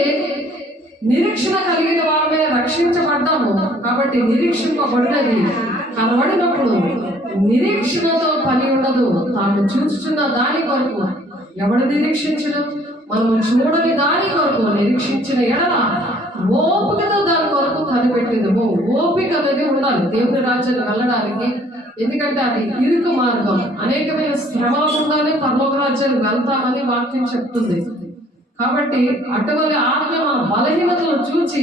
నిరీక్షణ కలిగిన వారమే రక్షించబడ్డాము కాబట్టి నిరీక్షింపబడినది కనబడినప్పుడు నిరీక్షణతో పని ఉండదు. తాను చూస్తున్న దాని కొరకు ఎవడు నిరీక్షించడం, మనం చూడని దాని కొరకు నిరీక్షించిన ఎడల ఓపికతో దాని కొరకు కనిపెట్టింది. ఓపిక అనేది ఉండాలి దేవుని రాజ్యాన్ని వెళ్ళడానికి. ఎందుకంటే అది ఇరుకు మార్గం, అనేకమైన శ్రమల గుండానే పరలోక రాజ్యానికి వెళ్తామని వాక్యం చెప్తుంది. కాబట్టి అటువంటి ఆత్మ మన బలహీనతలు చూచి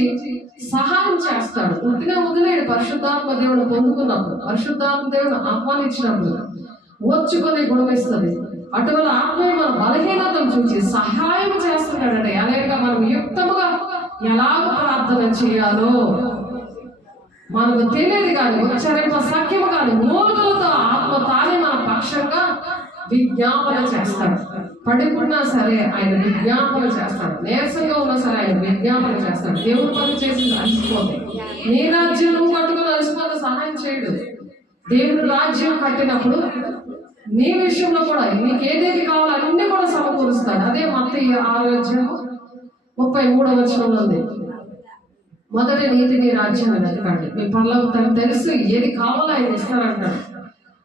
సహాయం చేస్తాడు. ఉట్టిగా వదిలేడు. పరిశుద్ధాత్మ దేవుడు పొందుకున్నప్పుడు, పరిశుద్ధాత్మ దేవుడు ఆహ్వానించినప్పుడు ఓర్చుకొని గుణమిస్తుంది. అటువంటి ఆత్మ మన బలహీనతలు చూసి సహాయం చేస్తున్నాడంటే ఎలాగ మనం యుక్తముగా ఎలాగ ప్రార్థన చేయాలో మనకు తెలియదు. కానీ ఉచ్చరింప సఖ్యము కానీ మూలుగులతో ఆత్మ తానే మన పక్షంగా విజ్ఞాపన చేస్తాడు. పడుకున్నా సరే ఆయన విజ్ఞాపన చేస్తాడు, నీరసంగా ఉన్నా సరే ఆయన విజ్ఞాపన చేస్తాడు. దేవుడు పని చేసి అలసిపోతే నీ రాజ్యం నువ్వు కట్టుకుని అలసిపోతే సహాయం చేయడు. దేవుడు రాజ్యం కట్టినప్పుడు నీ విషయంలో కూడా నీకు ఏదేది కావాలో అన్ని కూడా సమకూరుస్తాడు. అదే మత్తయి 6:33 ఉంది. మొదటి నీతిని రాజ్యాన్ని వెతకండి, మీ పరలోకం తనకు తెలుసు ఏది కావాలో ఆయన ఇస్తారంటాడు.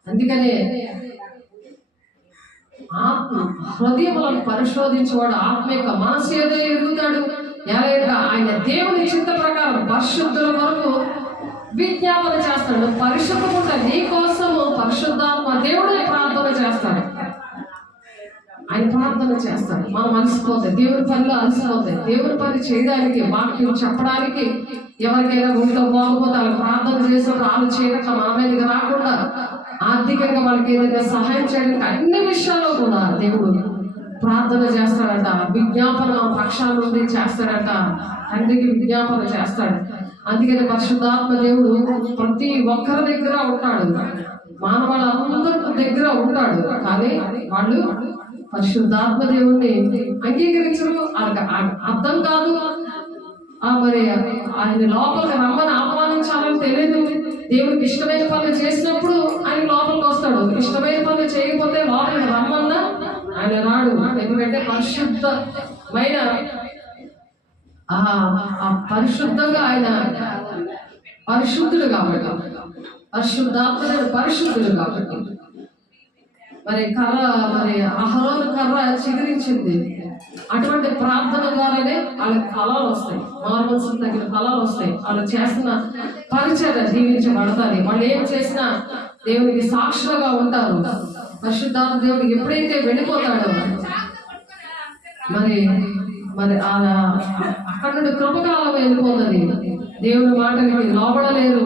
అందుకనే ఆత్మ హృదయములను పరిశోధించేవాడు ఆత్మ యొక్క మనసు ఏదో ఎరుగుతాడు. ఎలాగైనా ఆయన దేవుని చిత్త ప్రకారం పరిశుద్ధుల వరకు విజ్ఞాపన చేస్తాడు. పరిశుద్ధముంటే నీ కోసము పరిశుద్ధాత్మ దేవుడే ప్రార్థన చేస్తాడు. ఆయన ప్రార్థన చేస్తాడు. మనం అలసిపోతే దేవుని పనిలో అలసిపోతే దేవుని పని చేయడానికి, వాక్యం చెప్పడానికి ఎవరికైనా ఒంట్లో బాగుపోతే వాళ్ళు ప్రార్థన చేసినప్పుడు వాళ్ళు చేయకుండా మన మీదకి రాకుండా ఆర్థికంగా వాళ్ళకి ఏదైనా సహాయం చేయడానికి అన్ని విషయాల్లో కూడా దేవుడు ప్రార్థన చేస్తాడట. విజ్ఞాపన పక్షాల నుండి చేస్తాడట. తండ్రికి విజ్ఞాపన చేస్తాడు. అందుకని పరిశుద్ధాత్మ దేవుడు ప్రతి ఒక్కరి దగ్గర ఉంటాడు, మానవాళ్ళందరి దగ్గర ఉంటాడు. కానీ వాళ్ళు పరిశుద్ధాత్మ దేవుణ్ణి అంగీకరించరు. వాళ్ళకి అర్థం కాదు. మరి ఆయన లోపలికి రమ్మని ఆహ్వానించాలని తెలియదు. దేవుడికి ఇష్టమైన పనులు చేసినప్పుడు ఆయన లోపలికి వస్తాడు. ఇష్టమైన పనులు చేయకపోతే లోపలికి రమ్మన్నా ఆయన రాడు. ఎందుకంటే పరిశుద్ధమైన పరిశుద్ధంగా ఆయన పరిశుద్ధుడు కాబట్టి, పరిశుద్ధాత్మ పరిశుద్ధుడు కాబట్టి. మరి అహరోను కర్ర చిగురించింది. అటువంటి ప్రార్థన ద్వారానే వాళ్ళకి ఫలాలు వస్తాయి, మారుమనసు తగిన ఫలాలు వస్తాయి. వాళ్ళు చేస్తున్న పరిచర్య దీవించబడతారు. వాళ్ళు ఏం చేసినా దేవునికి సాక్షులుగా ఉంటారు. పరిశుద్ధాత్మ దేవుడు ఎప్పుడైతే వెళ్ళిపోతాడో మరి మరి అక్కడ నుండి కృపకాలం వెళ్ళిపోతుంది. దేవుని మాటలకి లోబడలేరు.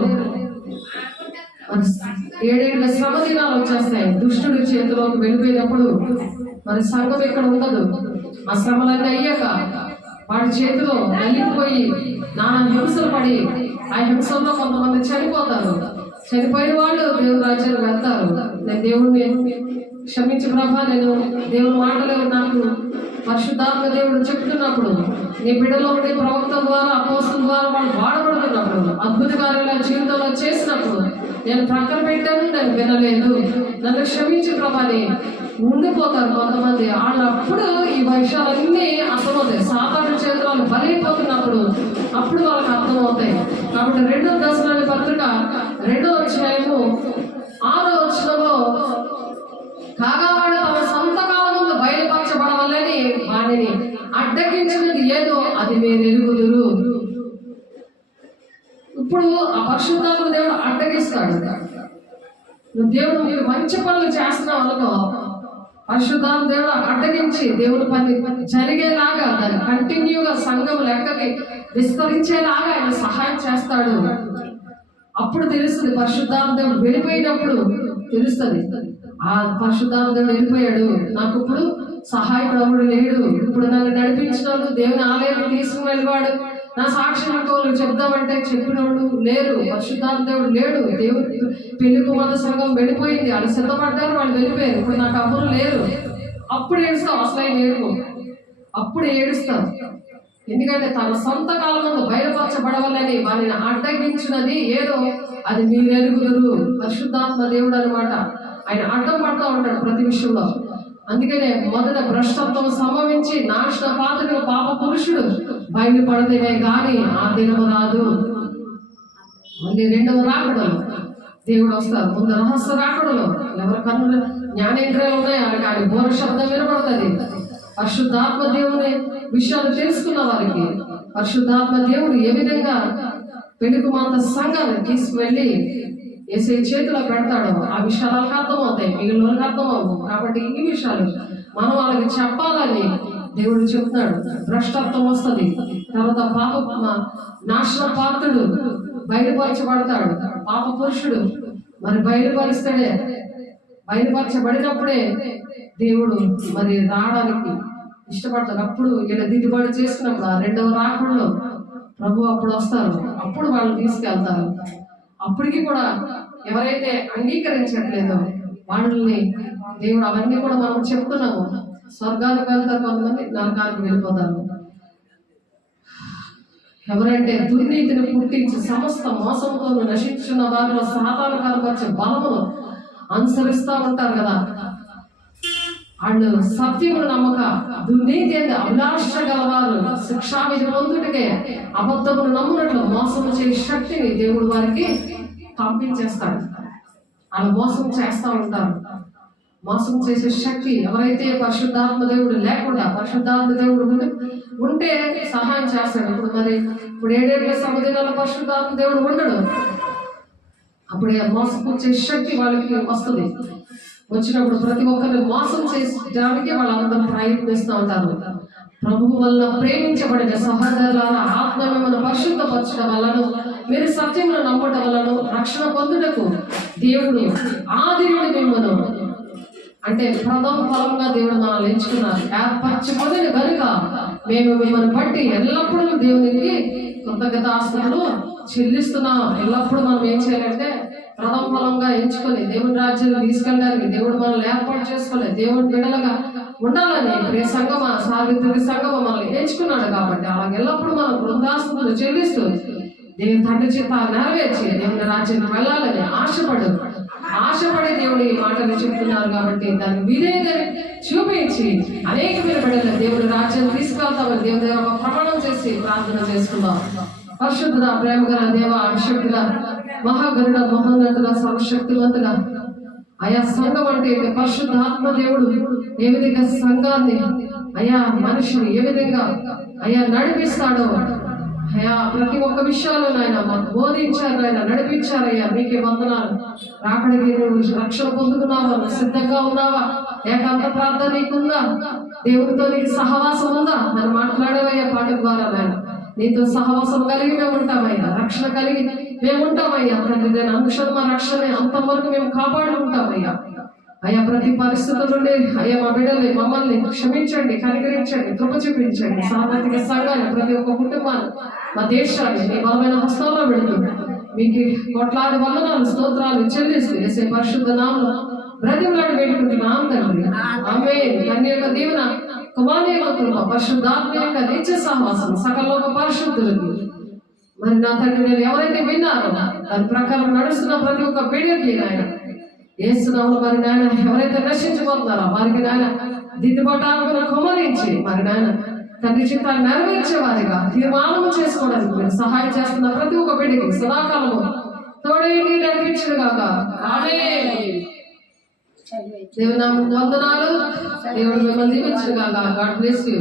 మరి 7 శ్రమ దినాలు వచ్చేస్తాయి. దుష్టుడి చేతిలోకి వెళ్ళిపోయినప్పుడు మరి సంఘం ఇక్కడ ఉండదు. ఆ శ్రమలన్నీ అయ్యాక వాడి చేతిలో నలిగిపోయి నానా హింసలు పడి ఆ హింసల్లో కొంతమంది చనిపోతారు. చనిపోయిన వాళ్ళు దేవుని రాజ్యానికి వెళ్తారు. నేను దేవుడిని క్షమించి ప్రభా, నేను దేవుని మాటలు నాకు పరిశుద్ధాత్మ దేవుడు చెప్తున్నప్పుడు, నీ బిడ్డలో ఉండే ప్రవక్త ద్వారా అపోస్తుల ద్వారా వాళ్ళు వాడబడుతున్నప్పుడు, అద్భుత కార్యాలు జీవితంలో చేసినప్పుడు నేను ప్రక్కన పెట్టాను, నేను వినలేదు, నన్ను క్షమించి ప్రభాని ఉండిపోతారు కొంతమంది. వాళ్ళప్పుడు ఈ విషయాలన్నీ అర్థమవుతాయి. సాధారణ చేతులు బలైపోతున్నప్పుడు అప్పుడు వాళ్ళకి అర్థమవుతాయి. కాబట్టి 2వ దశలోని పత్రిక 2వ అధ్యాయము 6వ వచనంలో, కాగా వాడు తమ సొంత కాలం ముందు బయలుపరచబడవాలని వాడిని అడ్డగించినది ఏదో అది మీరు ఎరుగుదురు. ఇప్పుడు ఆ పరిశుద్ధాత్మ దేవుడు అడ్డగిస్తాడు. దేవుడు మీరు మంచి పనులు చేస్తున్నావు అనుకో, పరిశుద్ధాత్మ దేవుడు అడ్డగించి దేవుని పని జరిగేలాగా దాన్ని కంటిన్యూగా సంఘం లెక్కకి విస్తరించేలాగా ఆయన సహాయం చేస్తాడు. అప్పుడు తెలుస్తుంది. పరిశుద్ధాత్మ దేవుడు వెళ్ళిపోయినప్పుడు తెలుస్తుంది, ఆ పరిశుద్ధాత్మ దేవుడు వెళ్ళిపోయాడు, నాకు ఇప్పుడు సహాయకుడు ఎవడు లేడు, ఇప్పుడు నన్ను నడిపించినోడు దేవుని ఆలయం తీసుకుని వెళ్ళివాడు, నా సాక్ష్యం వాళ్ళు చెప్దామంటే చెప్పినోడు లేరు, పరిశుద్ధాత్మ దేవుడు లేడు. దేవుడు పెళ్లి కుమార్తె సంఘం వెళ్ళిపోయింది, వాళ్ళు సిద్ధపడ్డారు, వాళ్ళు వెళ్ళిపోయారు, ఇప్పుడు నాకు ఎవరు లేరు. అప్పుడు ఏడుస్తాం, అసలైన ఏడుపు అప్పుడు ఏడుస్తాం. ఎందుకంటే తన సొంత కాలం ముందు బయలుపరచబడవాలని వారిని అడ్డగించినది ఏదో అది మీరు ఎరుగుదురు. పరిశుద్ధాత్మ దేవుడు అనమాట. ఆయన అడ్డం పడుతూ ఉంటాడు ప్రతి విషయంలో. అందుకనే మొదట భ్రష్టత్వం సంభవించి నాశన పాత్రుడు పాప పురుషుడు బయలుపడితేనే గాని ఆ దినము రాదు. మళ్ళీ 2వ రాకడలో దేవుడు వస్తారు. ముందు రహస్య రాకడలో ఎవరి కన్నులు జ్ఞానేంద్రియాలు ఉన్నాయి, వాళ్ళకి ఆయన ఘోర శబ్దం వినపడుతుంది. పరిశుద్ధాత్మ దేవుని విషయాలు తెలుసుకున్న వారికి పరిశుద్ధాత్మ దేవుడు ఏ విధంగా పెళ్లి కుమార్తె సంఘాన్ని తీసుకువెళ్ళి ఏసే చేతిలో పెడతాడో ఆ విషయాలు వాళ్ళకి అర్థమవుతాయి, మిగిలిన వాళ్ళకి అర్థమవు. కాబట్టి ఈ విషయాలు మనం వాళ్ళకి చెప్పాలని దేవుడు చెప్తున్నాడు. భ్రష్టత్వం వస్తుంది, తర్వాత పాప నాశన పాత్రుడు బయలుపరచబడతాడు, పాప పురుషుడు మరి బయలుపరచబడినప్పుడే దేవుడు మరి రావడానికి ఇష్టపడతాడు. అప్పుడు ఇలా దిద్దుబాటు చేసుకున్నప్పుడు ఆ 2వ రాకడలో ప్రభు అప్పుడు వస్తారు, అప్పుడు వాళ్ళు తీసుకెళ్తారు. అప్పటికి కూడా ఎవరైతే అంగీకరించట్లేదో వాళ్ళని దేవుడు అవన్నీ కూడా మనం చెప్తున్నాము. స్వర్గానికి వెళ్తారు, కొంతమంది నరకానికి వెళ్ళిపోతారు. ఎవరంటే దుర్నీతిని పుట్టించి సమస్త మోసంతో నశించున్న వారిలో సాతాను కనపరిచే బలమును అనుసరిస్తూ ఉంటారు కదా, వాళ్ళు సత్యమును నమ్మక దుర్నీతి అంటే అభిలాష గలవారు శిక్షావిధి పొందుటకే అబద్ధమును నమ్మునట్లు మోసము చేసే శక్తిని దేవుడు వారికి పంపించేస్తాడు. వాళ్ళు మోసం చేస్తూ ఉంటారు. మోసం చేసే శక్తి ఎవరైతే పరిశుద్ధాత్మ దేవుడు లేకుండా పరిశుద్ధాత్మ దేవుడు ఉంటే సహాయం చేస్తాడు. ఇప్పుడు 7 సముద్రాల పరిశుద్ధాత్మ దేవుడు ఉండడు, అప్పుడు మోసపుచ్చే శక్తి వాళ్ళకి వస్తుంది. వచ్చినప్పుడు ప్రతి ఒక్కరిని మోసం చేసడానికి వాళ్ళందరూ ప్రయత్నిస్తూ ఉంటారు. ప్రభువు వల్ల ప్రేమించబడిన సహోదరులారా, ఆత్మ మిమ్మల్ని పరిశుద్ధపరచడం వలన మీరు సత్యమును నమ్మటం వలన రక్షణ పొందుటకు దేవుడు ఆది నుండి మిమ్మల్ని అంటే ప్రథమ ఫలంగా దేవుడు మనల్ని ఎంచుకున్నారు. ఏర్పరచబడిన కనుక మేము మిమ్మల్ని బట్టి ఎల్లప్పుడూ దేవునికి కృతజ్ఞతాస్తుతులు చెల్లిస్తున్నాం. ఎల్లప్పుడూ మనం ఏం చేయాలంటే ప్రథమ ఫలంగా ఎంచుకొని దేవుని రాజ్యాన్ని తీసుకెళ్ళడానికి దేవుడు మనల్ని ఏర్పాటు చేసుకోలేదు. దేవుడి బిడ్డలుగా ఉండాలని ప్రియ సంగమ సావిత్రి సంగమ మనల్ని ఎంచుకున్నాడు. కాబట్టి అలాగే ఎల్లప్పుడూ మనం కృతజ్ఞతాస్తుతులు చెల్లిస్తూ దేవుని తండ్రి చేత నెరవేర్చి దేవుని రాజ్యానికి వెళ్ళాలని ఆశపడి దేవుడి మాటలు చెప్తున్నారు. కాబట్టి దాన్ని విధేయత చూపించి అనేక బిడ్డలు దేవుని రాజ్యాన్ని తీసుకెళ్తామని దేవుని దగ్గర ఒక ప్రమాణం చేసి ప్రార్థన చేసుకుందాం. పరిశుద్ధుడ, ప్రేమగల దేవ, అభిషక్తుల, మహాగరుడ, మహోన్నతుల, సర్వశక్తివంతుల అయా సంఘం అంటే పరిశుద్ధ ఆత్మ దేవుడు ఏ విధంగా సంఘాన్ని అయా మనిషిని ఏ విధంగా అయా నడిపిస్తాడో అయా ప్రతి ఒక్క విషయాలు నాయన మాకు బోధించారు, ఆయన నడిపించారయ్యా. మీకే వందనాలు. రాకడికి నువ్వు రక్షణ పొందుకున్నావా? సిద్ధంగా ఉన్నావా? ఏకాంత ప్రార్థన నీకుందా? దేవుడితో నీకు సహవాసం ఉందా? నన్ను మాట్లాడేవా? నీతో సహవాసం కలిగి మేము ఉంటామయ్యా, రక్షణ కలిగి మేము ఉంటామయ్యా తండ్రి. నేను అనుక్షణ మా రక్షణ అంతవరకు మేము కాపాడుకుంటామయ్యా. అయ్యా ప్రతి పరిస్థితుల నుండి అయ్యా మా బిడ్డల్ని మమ్మల్ని క్షమించండి, కనికరించండి, కృప చూపించండి. సామాజిక సంఘాన్ని ప్రతి ఒక్క కుటుంబాన్ని మా దేశాన్ని మీ బలమైన హస్తాల్లో పెడుతుంది. మీకు కోట్లాది వందనాలు స్తోత్రాలు చెల్లిస్తూ యేసే పరిశుద్ధ నామములో బ్రతిమలాడి వేడుకుంటున్నాం తండ్రి. ఆమేన్. తండ్రి యొక్క దీవెన, కుమారుని యొక్క కృప, పరిశుద్ధాత్మ యొక్క నిత్య సహవాసం సకలోక పరిశుద్ధులకు మరి నా తండ్రి నేను ఎవరైతే విన్నారో దాని ప్రకారం నడుస్తున్న ప్రతి ఒక్క బిడ్డకి నాయన యేసునామములో మరి నాయన ఎవరైతే నశించిపోతున్నారో వారికి నాయన దిద్దుబాటు కుమరించి మరి నాయన తండ్రి చిత్తాన్ని నెరవేర్చే వారిగా తీర్మానం చేసుకోవడానికి మీరు సహాయం చేస్తున్న ప్రతి ఒక్క బిడ్డకి సదాకాలము తోడేంటి నడిపించడు కాక. ఆమేన్. దేవుని నామమున వందనాలు. దేవుడు మిమ్మల్ని దీవించును గాక. God bless you.